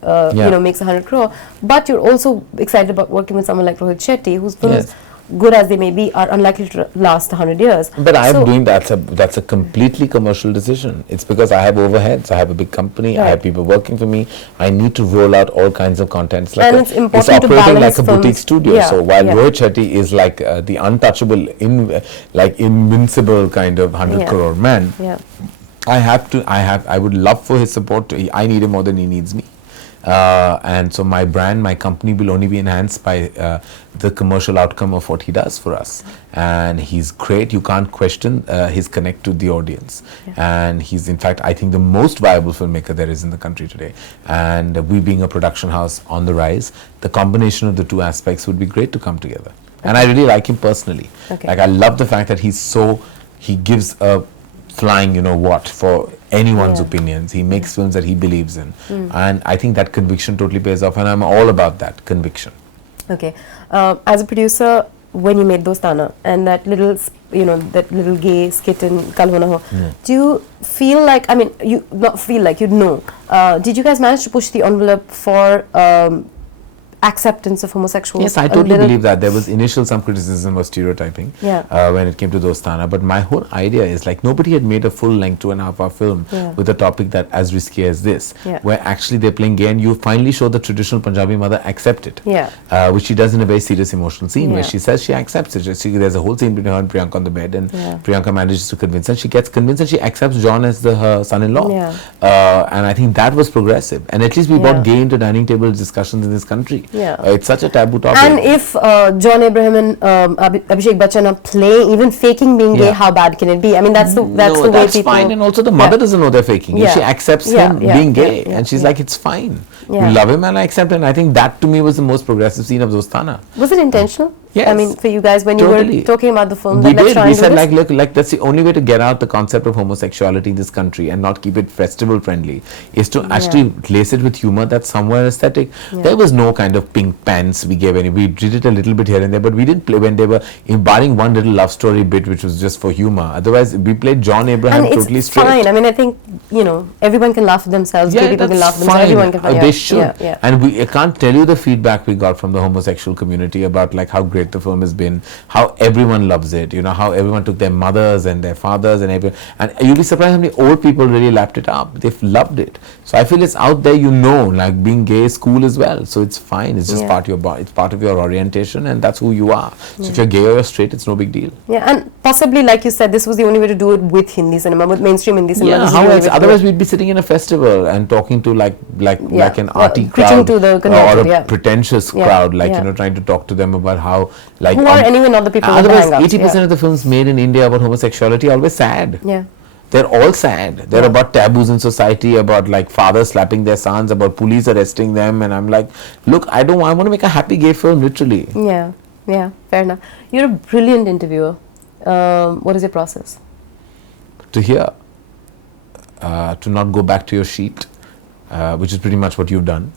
makes 100 crore, but you're also excited about working with someone like Rohit Shetty, whose films, good as they may be, are unlikely to last 100 years. But I'm doing that's a completely commercial decision. It's because I have overheads, I have a big company, I have people working for me, I need to roll out all kinds of content. It's like it's operating like a boutique studio. So while Rohit Shetty is like the untouchable, invincible kind of 100 crore man, I would love for his support. I need him more than he needs me. And so my brand, my company will only be enhanced by the commercial outcome of what he does for us. And he's great. You can't question his connect to the audience. And he's, in fact, I think the most viable filmmaker there is in the country today. And we being a production house on the rise, the combination of the two aspects would be great to come together. And I really like him personally. Like, I love the fact that he gives a flying, for anyone's opinions. He makes films that he believes in. And I think that conviction totally pays off, and I'm all about that conviction. Okay. As a producer, when you made Dostana and that little, gay skit in Kal Ho Na Ho, do you feel like, did you guys manage to push the envelope for acceptance of homosexuals? Yes, I totally believe that. There was some criticism of stereotyping when it came to Dostana, but my whole idea is like nobody had made a full length 2.5-hour film with a topic that as risky as this, where actually they're playing gay, and you finally show the traditional Punjabi mother accept it, which she does in a very serious emotional scene where she says she accepts it. There's a whole scene between her and Priyanka on the bed, and Priyanka manages to convince her. She gets convinced and she accepts John as her son-in-law. And I think that was progressive, and at least we brought gay into dining table discussions in this country. Yeah. It's such a taboo topic. And if John Abraham and Abhishek Bachchan are playing, even faking being gay, how bad can it be? I mean, that's the way people... that's fine. And also the mother doesn't know they're faking. Yeah. She accepts him being gay, and she's like, it's fine. Yeah. You love him, and I accept it. And I think that to me was the most progressive scene of Dostana. Was it intentional? Yes. I mean, for you guys, when you were talking about the film, we let's did. try We and do said, this? look, that's the only way to get out the concept of homosexuality in this country and not keep it festival friendly is to actually lace it with humor that's somewhere aesthetic. There was no kind of pink pants we gave any. We did it a little bit here and there, but we didn't play when they were barring one little love story bit which was just for humor. Otherwise, we played John Abraham and totally it's straight. fine. I mean, I think, everyone can laugh at themselves. Gay people can laugh at themselves. Everyone can. They should. Yeah. And I can't tell you the feedback we got from the homosexual community about like how great the film has been, how everyone loves it, how everyone took their mothers and their fathers and everyone, and you'll be surprised how many old people really lapped it up. They've loved it. So I feel it's out there, like being gay is cool as well. So it's fine. It's just part of your body. It's part of your orientation, and that's who you are. So if you're gay or you're straight, it's no big deal. Yeah, and possibly, like you said, this was the only way to do it with Hindi cinema, with mainstream Hindi cinema. Yeah, how else? Otherwise, we'd be sitting in a festival and talking to like an arty crowd to the or a pretentious crowd, trying to talk to them about how who are anyway not the people. Otherwise, 80% of the films made in India about homosexuality are always sad. Yeah. They're all sad. They're about taboos in society, about like fathers slapping their sons, about police arresting them, and I'm like, look, I want to make a happy gay film, literally. Yeah, fair enough. You're a brilliant interviewer. What is your process? To hear, to not go back to your sheet, which is pretty much what you've done,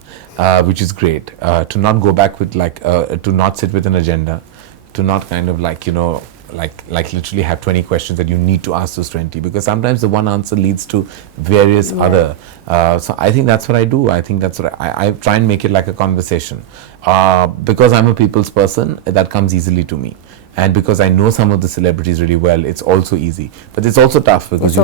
which is great. To not go back with to not sit with an agenda, to not kind of literally have 20 questions that you need to ask those 20, because sometimes the one answer leads to various other. So I think that's what I do. I think that's what I try and make it like a conversation. Because I'm a people's person, that comes easily to me. And because I know some of the celebrities really well, it's also easy. But it's also tough because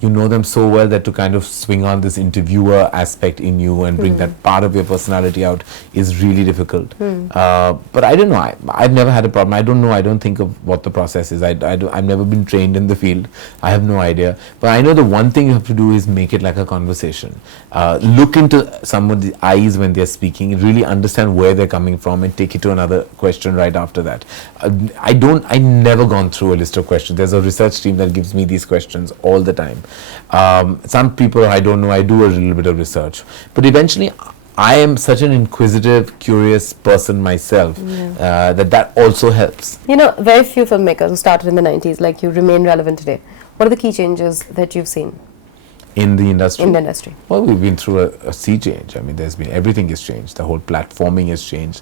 you know them so well that to kind of swing on this interviewer aspect in you and bring that part of your personality out is really difficult. But I don't know. I've never had a problem. I don't know. I don't think of what the process is. I've never been trained in the field. I have no idea. But I know the one thing you have to do is make it like a conversation. Look into someone's eyes when they're speaking, really understand where they're coming from, and take it to another question right after that. I never gone through a list of questions. There's a research team that gives me these questions all the time. Some people I don't know, I do a little bit of research. But eventually, I am such an inquisitive, curious person myself that also helps. Very few filmmakers who started in the 90s like you remain relevant today. What are the key changes that you've seen? In the industry? In the industry. Well, we've been through a sea change. I mean, everything has changed. The whole platforming has changed.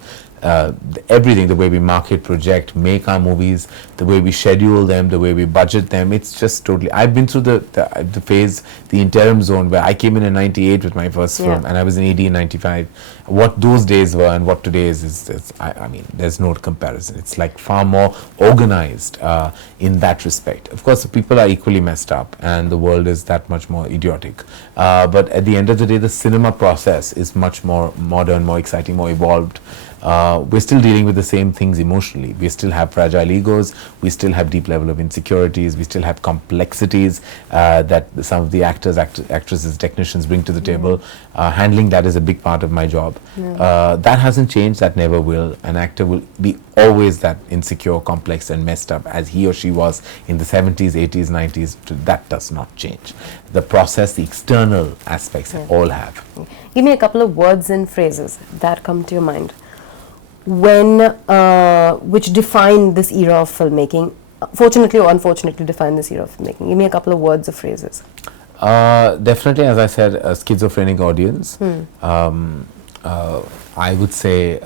Everything, the way we market, project, make our movies, the way we schedule them, the way we budget them, it's just totally... I've been through the phase, the interim zone, where I came in 98 with my first film, and I was in AD in 95. What those days were and what today is I mean, there's no comparison. It's like far more organized in that respect. Of course, the people are equally messed up and the world is that much more idiotic. But at the end of the day, the cinema process is much more modern, more exciting, more evolved. We're still dealing with the same things emotionally. We still have fragile egos, we still have deep level of insecurities, we still have complexities that some of the actors, actresses, technicians bring to the table. Handling that is a big part of my job. That hasn't changed, that never will. An actor will be always that insecure, complex and messed up as he or she was in the 70s, 80s, 90s. That does not change. The process, the external aspects all have. Give me a couple of words and phrases that come to your mind which define this era of filmmaking, fortunately or unfortunately define this era of filmmaking. Give me a couple of words or phrases. Definitely, as I said, a schizophrenic audience. I would say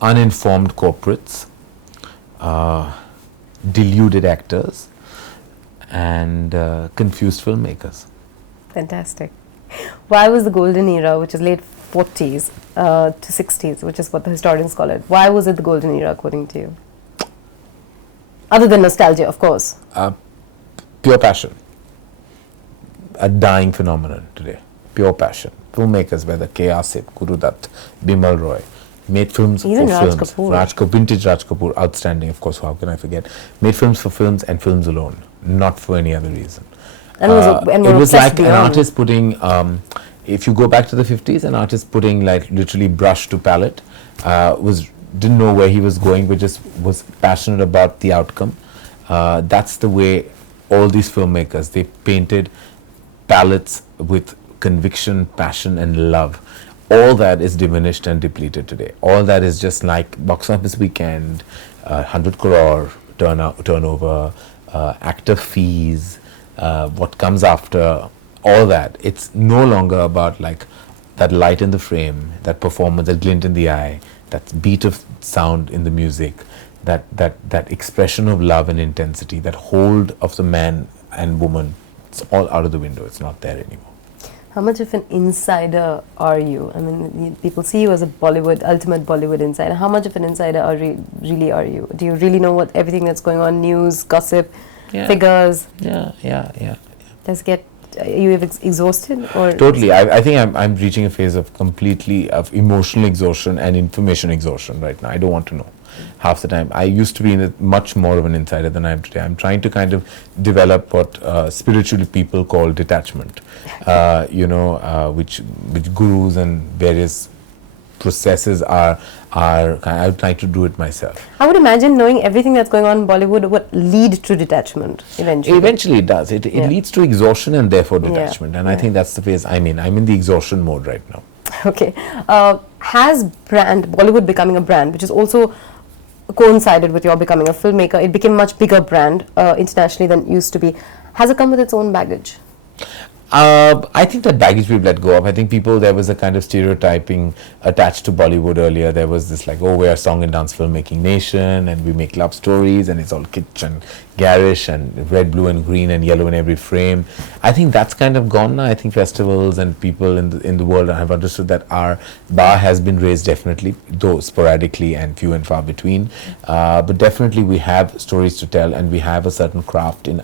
uninformed corporates, deluded actors, and confused filmmakers. Fantastic. Why was the golden era, which is late 40s to 60s, which is what the historians call it, why was it the golden era according to you? Other than nostalgia, of course. Pure passion. A dying phenomenon today. Pure passion. Filmmakers, whether K. Asif, Guru Dutt, Bimal Roy, made films even for Raj films. Kapoor. Vintage Raj Kapoor, outstanding, of course, how can I forget. Made films for films and films alone, not for any other reason. And it was like an artist putting if you go back to the 50s, an artist putting like literally brush to palette didn't know where he was going, but just was passionate about the outcome. That's the way all these filmmakers, they painted palettes with conviction, passion and love. All that is diminished and depleted today. All that is just like box office weekend, 100 crore turnover, actor fees, what comes after, all that. It's no longer about like that light in the frame, that performance, that glint in the eye, that beat of sound in the music, that expression of love and intensity, that hold of the man and woman. It's all out of the window. It's not there anymore. How much of an insider are you? I mean, people see you as a ultimate Bollywood insider. How much of an insider really are you? Do you really know everything that's going on, news, gossip, figures? Yeah. Does it get, are you exhausted? Or totally. I think I'm reaching a phase of emotional exhaustion and information exhaustion right now. I don't want to know. Half the time. I used to be much more of an insider than I am today. I'm trying to kind of develop what spiritually people call detachment, which gurus and various processes are. I would like to do it myself. I would imagine knowing everything that's going on in Bollywood would lead to detachment eventually. Eventually it does. It leads to exhaustion and therefore detachment. And I think that's the phase I'm in. I'm in the exhaustion mode right now. Okay. Has Bollywood becoming a brand, which is also coincided with your becoming a filmmaker, it became a much bigger brand internationally than it used to be. Has it come with its own baggage? I think that baggage we've let go of. I think there was a kind of stereotyping attached to Bollywood earlier. There was this like, we're a song and dance filmmaking nation and we make love stories and it's all kitsch and garish and red, blue and green and yellow in every frame. I think that's kind of gone now. I think festivals and people in the world have understood that our bar has been raised definitely, though sporadically and few and far between. But definitely we have stories to tell and we have a certain craft in.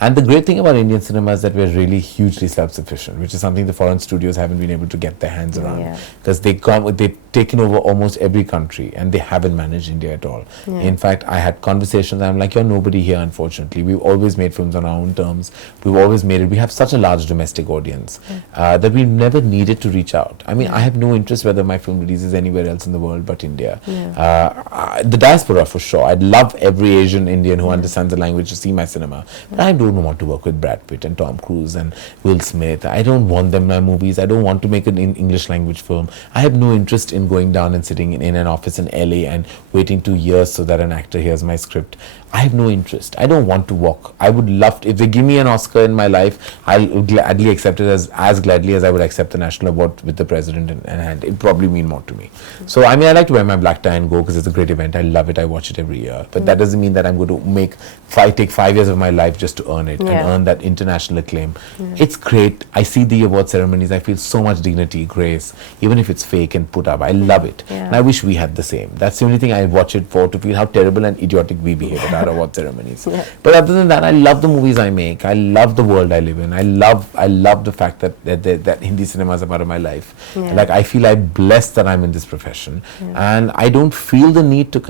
And the great thing about Indian cinema is that we're really hugely self-sufficient, which is something the foreign studios haven't been able to get their hands around. Because they've taken over almost every country and they haven't managed India at all. In fact, I had conversations, I'm like, you're nobody here, unfortunately. We've always made films on our own terms. We've always made it. We have such a large domestic audience that we've never needed to reach out. I mean, I have no interest whether my film releases anywhere else in the world but India. The diaspora for sure. I'd love every Asian Indian who understands the language to see my cinema. But I don't want to work with Brad Pitt and Tom Cruise and Will Smith. I don't want them in my movies. I don't want to make an English language film. I have no interest in going down and sitting in an office in LA and waiting 2 years so that an actor hears my script. I have no interest. I don't want to walk. I would love to, if they give me an Oscar in my life, I'll gladly accept it as gladly as I would accept the national award with the president in hand. It'd probably mean more to me. So I mean, I like to wear my black tie and go because it's a great event. I love it. I watch it every year. But that doesn't mean that I'm going to take 5 years of my life just to earn it and earn that international acclaim. It's great. I see the award ceremonies. I feel so much dignity, grace, even if it's fake and put up. I love it. And I wish we had the same. That's the only thing I watch it for, to feel how terrible and idiotic we behave at our award ceremonies. But other than that, I love the movies I make. I love the world I live in. I love the fact that Hindi cinema is a part of my life. Like, I feel I'm blessed that I'm in this profession, and I don't feel the need to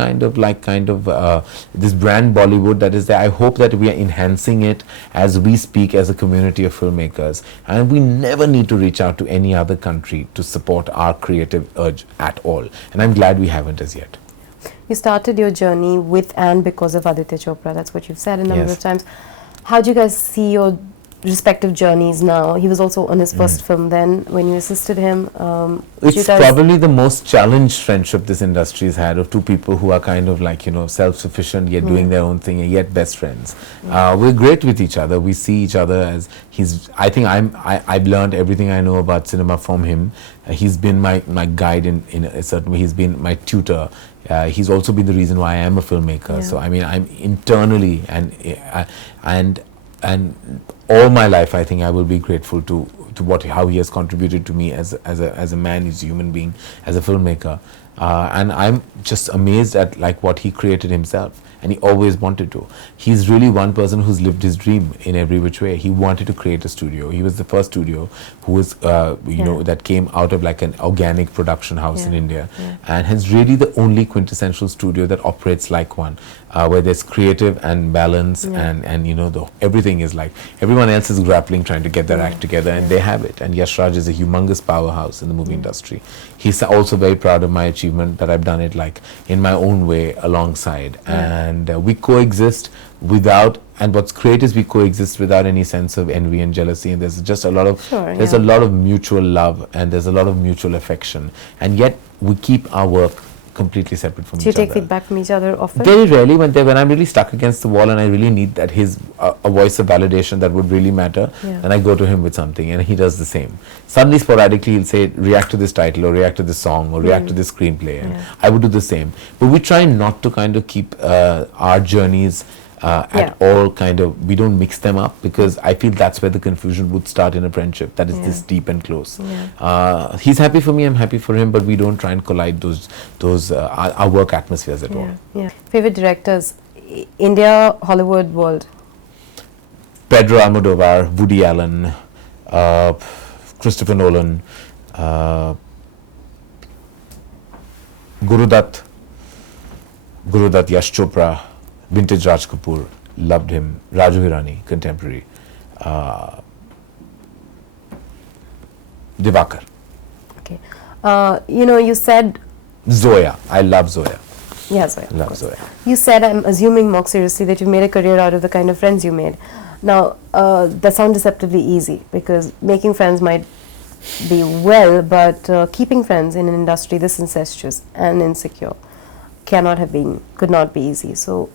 this brand Bollywood that is there. I hope that we are enhancing it as we speak as a community of filmmakers, and we never need to reach out to any other country to support our creative urge at all. And I'm glad we haven't as yet. You started your journey with and because of Aditya Chopra. That's what you've said a number of times. How do you guys see your respective journeys now? He was also on his first film then when you assisted him. It's probably the most challenged friendship this industry has had, of two people who are kind of like, self-sufficient yet doing their own thing and yet best friends. We're great with each other. We see each other as I've learned everything I know about cinema from him. He's been my guide in a certain way. He's been my tutor. He's also been the reason why I am a filmmaker. So I mean, I'm internally and all my life, I think I will be grateful to how he has contributed to me as a man, as a human being, as a filmmaker. And I'm just amazed at like what he created himself, and he always wanted to. He's really one person who's lived his dream in every which way. He wanted to create a studio. He was the first studio who was, you know, that came out of like an organic production house in India, and is really the only quintessential studio that operates like one, where there's creative and balance, and you know, everything is like, everyone else is grappling trying to get their act together, and they have it. And Yash Raj is a humongous powerhouse in the movie industry. He's also very proud of my achievement that I've done it like in my own way alongside, and we coexist without, and what's great is we coexist without any sense of envy and jealousy, and there's just a lot of there's a lot of mutual love, and there's a lot of mutual affection, and yet we keep our work completely separate from each other. Do you take feedback from each other often? Very rarely. When I'm really stuck against the wall and I really need that his a voice of validation that would really matter, then I go to him with something, and he does the same. Suddenly, sporadically, he'll say, react to this title, or react to this song, or react to this screenplay, and I would do the same. But we try not to kind of keep our journeys at all kind of, we don't mix them up, because I feel that's where the confusion would start in a friendship that is this deep and close. He's happy for me, I'm happy for him, but we don't try and collide those our work atmospheres at all. Favorite directors, India, Hollywood, world? Pedro Almodovar, Woody Allen, Christopher Nolan, Gurudutt, Yash Chopra, vintage Raj Kapoor, loved him. Raju Hirani, contemporary. Divakar. Okay. You know, you said... Zoya. I love Zoya. Yeah, Zoya. Love Zoya. You said, I'm assuming more seriously, that you made a career out of the kind of friends you made. Now, that sounds deceptively easy, because making friends might be well, but keeping friends in an industry this incestuous and insecure could not be easy. So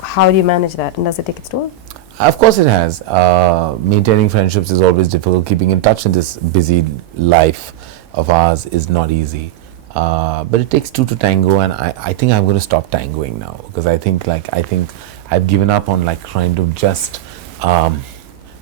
how do you manage that, and does it take its toll? Of course it has. Maintaining friendships is always difficult. Keeping in touch in this busy life of ours is not easy. But it takes two to tango, and I think I'm going to stop tangoing now, because I think I've given up on like trying to just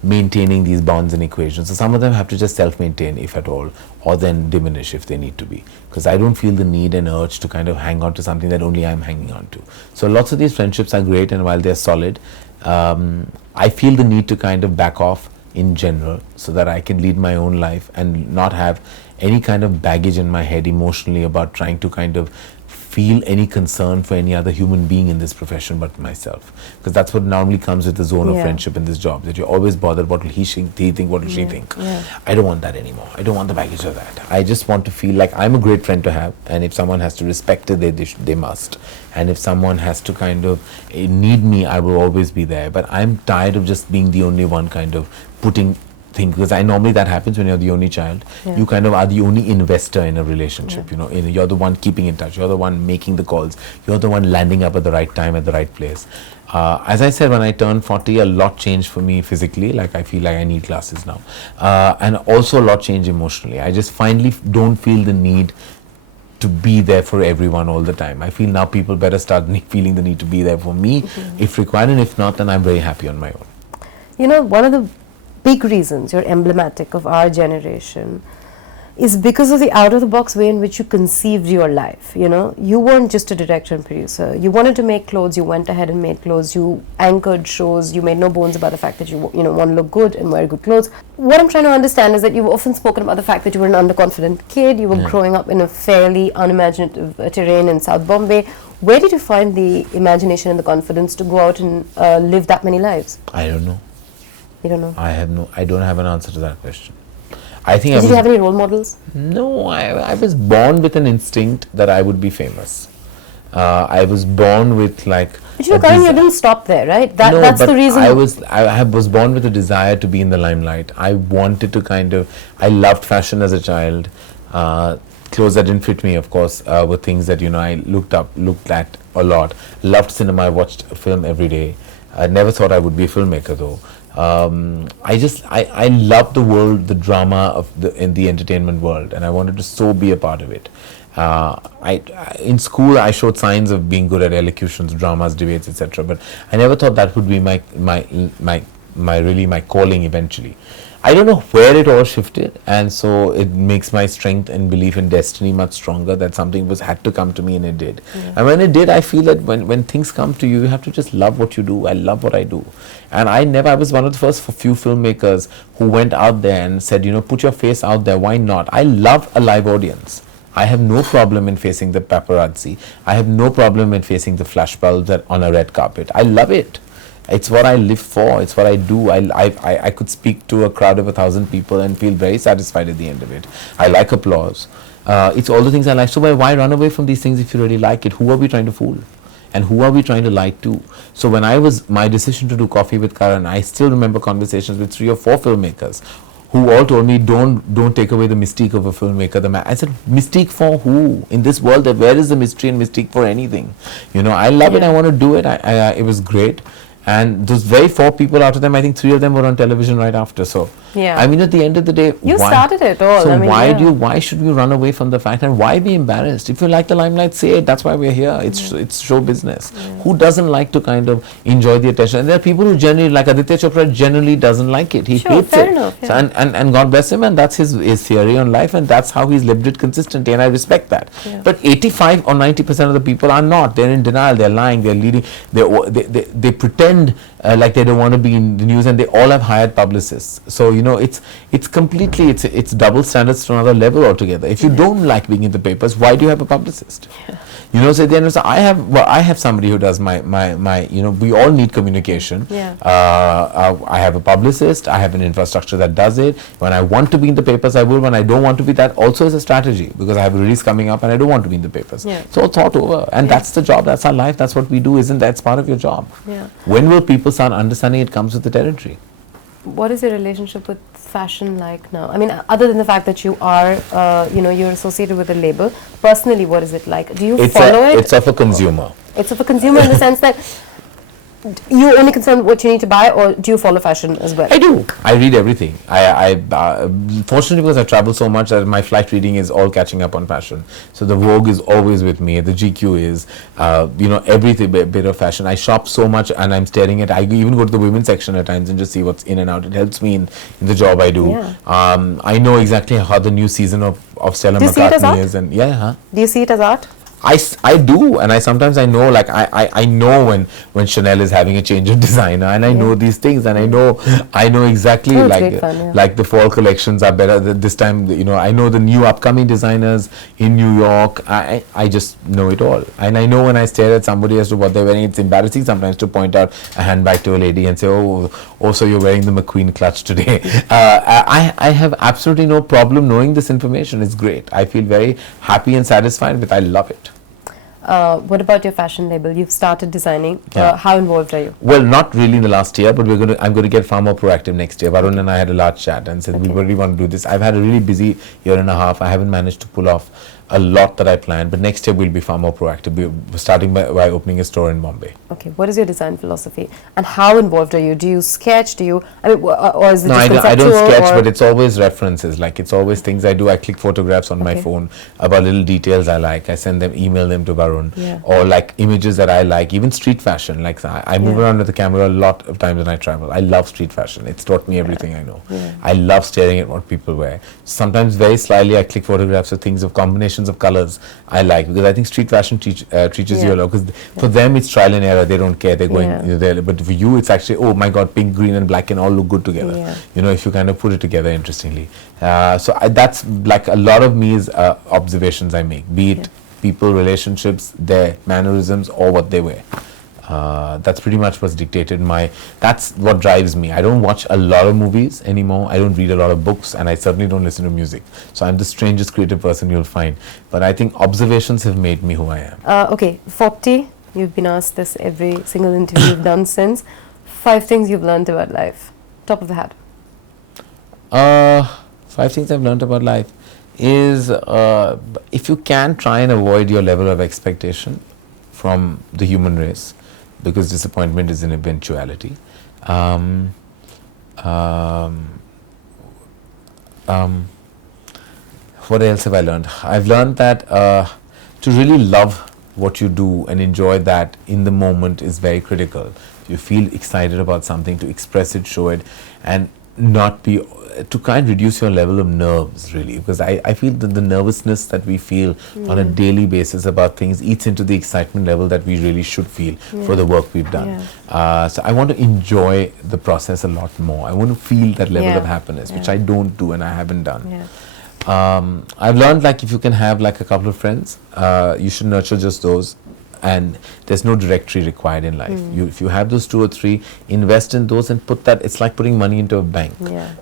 maintaining these bonds and equations. So some of them have to just self-maintain, if at all, or then diminish if they need to be. Because I don't feel the need and urge to kind of hang on to something that only I'm hanging on to. So lots of these friendships are great, and while they're solid, I feel the need to kind of back off in general, so that I can lead my own life and not have any kind of baggage in my head emotionally about trying to kind of feel any concern for any other human being in this profession but myself, because that's what normally comes with the zone of friendship in this job, that you're always bothered, what will he think, what will she think. I don't want that anymore. I don't want the baggage of that. I just want to feel like I'm a great friend to have, and if someone has to respect it, they must, and if someone has to kind of need me, I will always be there. But I'm tired of just being the only one kind of putting thing, because I normally that happens when you're the only child. You kind of are the only investor in a relationship. You know, you're the one keeping in touch, you're the one making the calls, you're the one landing up at the right time at the right place. As I said, when I turned 40, a lot changed for me physically. Like I feel like I need glasses now, and also a lot changed emotionally. I just finally don't feel the need to be there for everyone all the time. I feel now people better start feeling the need to be there for me if required, and if not, then I'm very happy on my own. You know, one of the big reasons you're emblematic of our generation is because of the out-of-the-box way in which you conceived your life. You know, you weren't just a director and producer. You wanted to make clothes, you went ahead and made clothes, you anchored shows, you made no bones about the fact that you want to look good and wear good clothes. What I'm trying to understand is that you've often spoken about the fact that you were an underconfident kid, you were growing up in a fairly unimaginative terrain in South Bombay. Where did you find the imagination and the confidence to go out and live that many lives? I don't know. You don't know? I don't have an answer to that question. I think Did you have any role models? No, I was born with an instinct that I would be famous. I was born with like. But you didn't stop there, right? That's the reason. I was born with a desire to be in the limelight. I wanted to I loved fashion as a child. Clothes that didn't fit me, of course, were things that I looked at a lot. Loved cinema. I watched film every day. I never thought I would be a filmmaker though. I love the world, the drama in the entertainment world, and I wanted to so be a part of it. In school I showed signs of being good at elocutions, dramas, debates, etc. But I never thought that would be my calling eventually. I don't know where it all shifted, and so it makes my strength and belief in destiny much stronger, that something had to come to me, and it did. And when it did, I feel that when things come to you, you have to just love what you do. I love what I do. And I was one of the first few filmmakers who went out there and said, put your face out there, why not? I love a live audience. I have no problem in facing the paparazzi. I have no problem in facing the flashbulbs on a red carpet. I love it. It's what I live for. It's what I do. I could speak to a crowd of 1,000 people and feel very satisfied at the end of it. I like applause. It's all the things I like. So why run away from these things if you really like it? Who are we trying to fool? And who are we trying to lie to? So when my decision to do Coffee with Karan, I still remember conversations with 3 or 4 filmmakers who all told me, don't take away the mystique of a filmmaker. I said, mystique for who? In this world, where is the mystery and mystique for anything? I love it. I want to do it. It was great. And those very 4 people out of them, I think 3 of them were on television right after. So, I mean, at the end of the day, you started it all. So why should we run away from the fact, and why be embarrassed? If you like the limelight, say it. That's why we're here. It's show business. Who doesn't like to kind of enjoy the attention? And there are people who generally, like Aditya Chopra, generally doesn't like it. He hates it. Enough, so, and God bless him, and that's his theory on life, and that's how he's lived it consistently, and I respect that. But 85 or 90% of the people are not. They're in denial. They're lying. They're leading. They pretend like they don't want to be in the news, and they all have hired publicists. So it's completely it's double standards to another level altogether. If you don't like being in the papers, why do you have a publicist? So then I have somebody who does my we all need communication. I have a publicist. I have an infrastructure that does it. When I want to be in the papers, I will. When I don't want to be, that also is a strategy, because I have a release coming up and I don't want to be in the papers. It's all thought over, and that's the job. That's our life. That's what we do. Isn't that part of your job? When will people start understanding it comes with the territory? What is your relationship with fashion like now? I mean, other than the fact that you are, you're associated with a label, personally, what is it like? Do you follow it? It's of a consumer. It's of a consumer in the sense that you only concerned what you need to buy, or do you follow fashion as well? I do. I read everything. Fortunately, because I travel so much, that my flight reading is all catching up on fashion. So the Vogue is always with me. The GQ is, everything bit of fashion. I shop so much, and I'm staring at. I even go to the women's section at times and just see what's in and out. It helps me in the job I do. I know exactly how the new season of Stella McCartney is, and Do you see it as art? I do, and I know, like I know when Chanel is having a change of designer, and I know these things, and I know exactly like the fall collections are better this time. I know the new upcoming designers in New York. I just know it all, and I know when I stare at somebody as to what they're wearing, it's embarrassing sometimes to point out a handbag to a lady and say, oh, so you're wearing the McQueen clutch today. I have absolutely no problem knowing this information. It's great. I feel very happy and satisfied with. I love it. What about your fashion label? You've started designing. How involved are you? Well, not really in the last year, but I'm going to get far more proactive next year. Varun and I had a large chat and said we really want to do this. I've had a really busy year and a half. I haven't managed to pull off a lot that I planned, but next year we'll be far more proactive. We're starting by opening a store in Bombay. Okay, what is your design philosophy, and how involved are you? Do you sketch? Or is it just conceptual? I don't sketch, but it's always references. Like, it's always things I do. I click photographs on my phone about little details I like. I email them to Varun, or like images that I like. Even street fashion. Like, I move around with the camera a lot of times when I travel. I love street fashion. It's taught me everything I know. I love staring at what people wear. Sometimes very slyly I click photographs of things of combinations of colors I like, because I think street fashion teaches you a lot, because for them it's trial and error. They don't care. They're going there, but for you it's actually, oh my god, pink, green and black can all look good together. If you kind of put it together interestingly. That's like a lot of me is observations I make, be it people, relationships, their mannerisms, or what they wear. That's pretty much what's dictated that's what drives me. I don't watch a lot of movies anymore. I don't read a lot of books, and I certainly don't listen to music. So I'm the strangest creative person you'll find. But I think observations have made me who I am. Okay, 40. You've been asked this every single interview you've done since. 5 things you've learned about life. Top of the hat. 5 things I've learned about life is if you can try and avoid your level of expectation from the human race, because disappointment is an eventuality. What else have I learned? I've learned that to really love what you do and enjoy that in the moment is very critical. If you feel excited about something, to express it, show it, and not be, to kind of reduce your level of nerves, really, because I feel that the nervousness that we feel on a daily basis about things eats into the excitement level that we really should feel for the work we've done. So I want to enjoy the process a lot more. I want to feel that level of happiness, which I don't do and I haven't done. I've learned, like, if you can have like a couple of friends, you should nurture just those, and there's no directory required in life. If you have those 2 or 3, invest in those and put that, it's like putting money into a bank.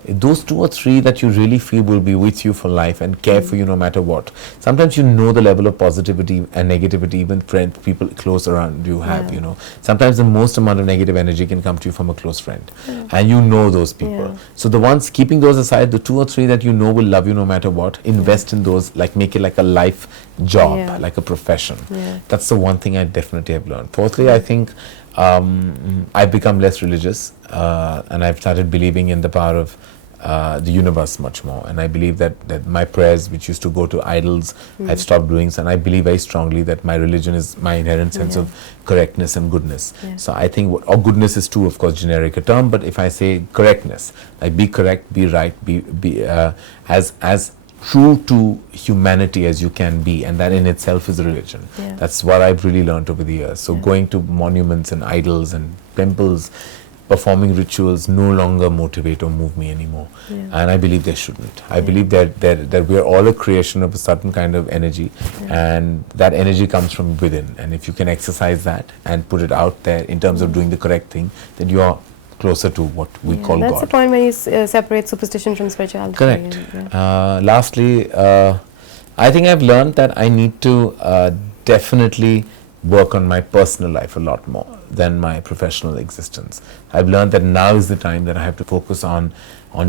Those 2 or 3 that you really feel will be with you for life and care for you no matter what. Sometimes you know the level of positivity and negativity even friends, people close around you have, you know. Sometimes the most amount of negative energy can come to you from a close friend, and you know those people. So the ones, keeping those aside, the 2 or 3 that you know will love you no matter what, invest in those, like make it like a life job, like a profession. That's the one thing I definitely have learned. Fourthly, I think I've become less religious, and I've started believing in the power of the universe much more. And I believe that my prayers, which used to go to idols, I've stopped doing so. And I believe very strongly that my religion is my inherent sense of correctness and goodness. So I think, or goodness is too, of course, generic a term, but if I say correctness, like be correct, be right, be as true to humanity as you can be, and that in itself is a religion. That's what I've really learned over the years. So going to monuments and idols and temples, performing rituals no longer motivate or move me anymore. And I believe they shouldn't. I believe that we are all a creation of a certain kind of energy, and that energy comes from within. And if you can exercise that and put it out there in terms of doing the correct thing, then you are closer to what we call God. That's the point where you separate superstition from spirituality. Correct. Lastly, I think I've learned that I need to definitely work on my personal life a lot more than my professional existence. I've learned that now is the time that I have to focus on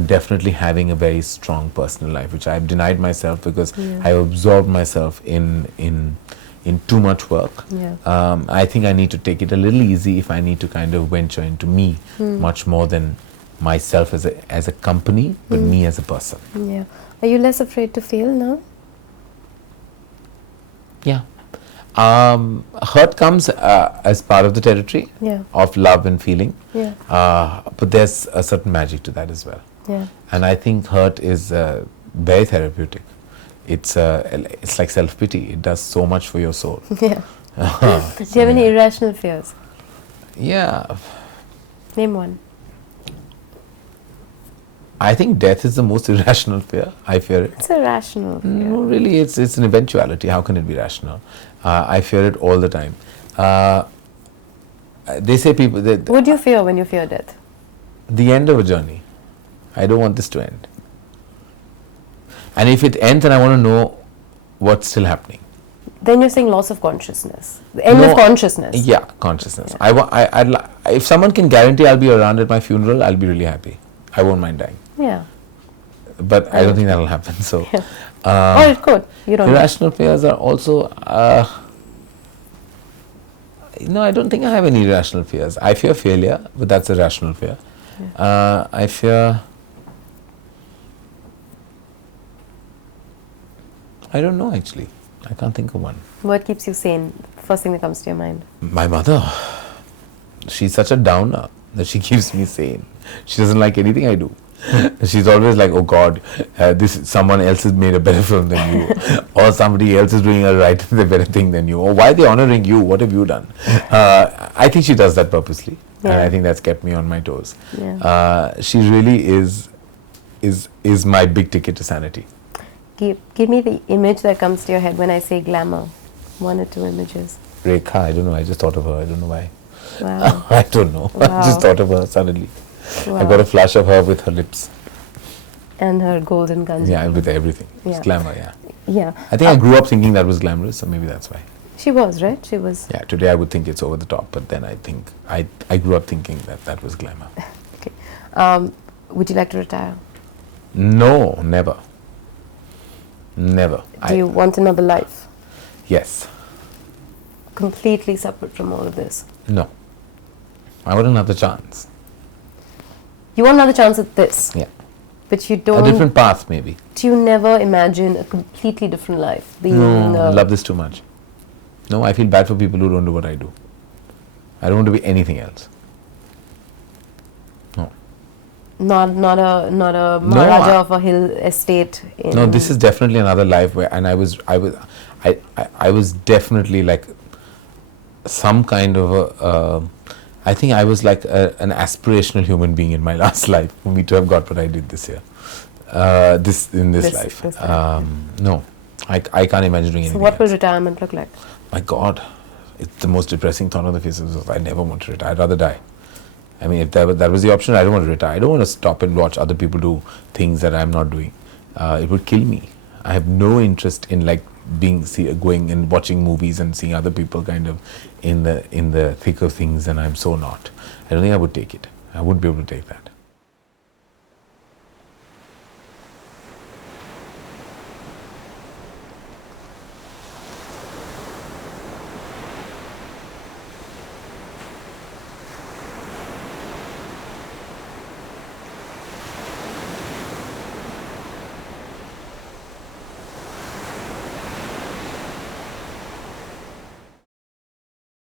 definitely having a very strong personal life, which I've denied myself because I've absorbed myself in too much work. I think I need to take it a little easy if I need to kind of venture into me much more than myself as a company, but me as a person. Are you less afraid to fail now? Hurt comes as part of the territory of love and feeling, but there's a certain magic to that as well. And I think hurt is very therapeutic. It's like self-pity. It does so much for your soul. Do you have any irrational fears? Name one. I think death is the most irrational fear. I fear it. It's a rational fear. No, really, it's an eventuality. How can it be rational? I fear it all the time. They say people... What do you fear when you fear death? The end of a journey. I don't want this to end. And if it ends, then I want to know what's still happening. Then you're saying loss of consciousness. The end of consciousness. Yeah, consciousness. If someone can guarantee I'll be around at my funeral, I'll be really happy. I won't mind dying. But I don't think that'll happen. So, or it could. You don't irrational fears are also... no, I don't think I have any irrational fears. I fear failure, but that's a rational fear. I fear... I don't know, actually. I can't think of one. What keeps you sane? First thing that comes to your mind. My mother. She's such a downer that she keeps me sane. She doesn't like anything I do. She's always like, oh God, someone else has made a better film than you, or somebody else is doing a better thing than you, or why are they honoring you? What have you done? I think she does that purposely, and I think that's kept me on my toes. She really is my big ticket to sanity. Give me the image that comes to your head when I say glamour. 1 or 2 images. Rekha, I don't know. I just thought of her. I don't know why. Wow. I don't know. Wow. I just thought of her suddenly. Wow. I got a flash of her with her lips. And her golden kanji. Yeah, with everything. It's glamour, I think I grew up thinking that was glamorous, so maybe that's why. She was, right? She was. Yeah, today I would think it's over the top, but then I think I grew up thinking that was glamour. Okay. Would you like to retire? No, never. Never. Do you want another life? Yes. Completely separate from all of this? No. I want another chance. You want another chance at this? Yeah. But you don't... A different path, maybe. Do you never imagine a completely different life? No, I love this too much. No, I feel bad for people who don't do what I do. I don't want to be anything else. No. Not a No, Maharaja of a hill estate. no, this is definitely another life where, and I was definitely like some kind of a, I think I was like an aspirational human being in my last life for me to have got what I did this year. This life. This life. No, I can't imagine doing anything So what will else. retirement look like? My God, it's the most depressing thought on the face of the earth. I never want to retire. I'd rather die. I mean, if that was the option, I don't want to retire. I don't want to stop and watch other people do things that I'm not doing. It would kill me. I have no interest in like going and watching movies and seeing other people kind of in the thick of things, and I'm so not. I don't think I would take it. I wouldn't be able to take that.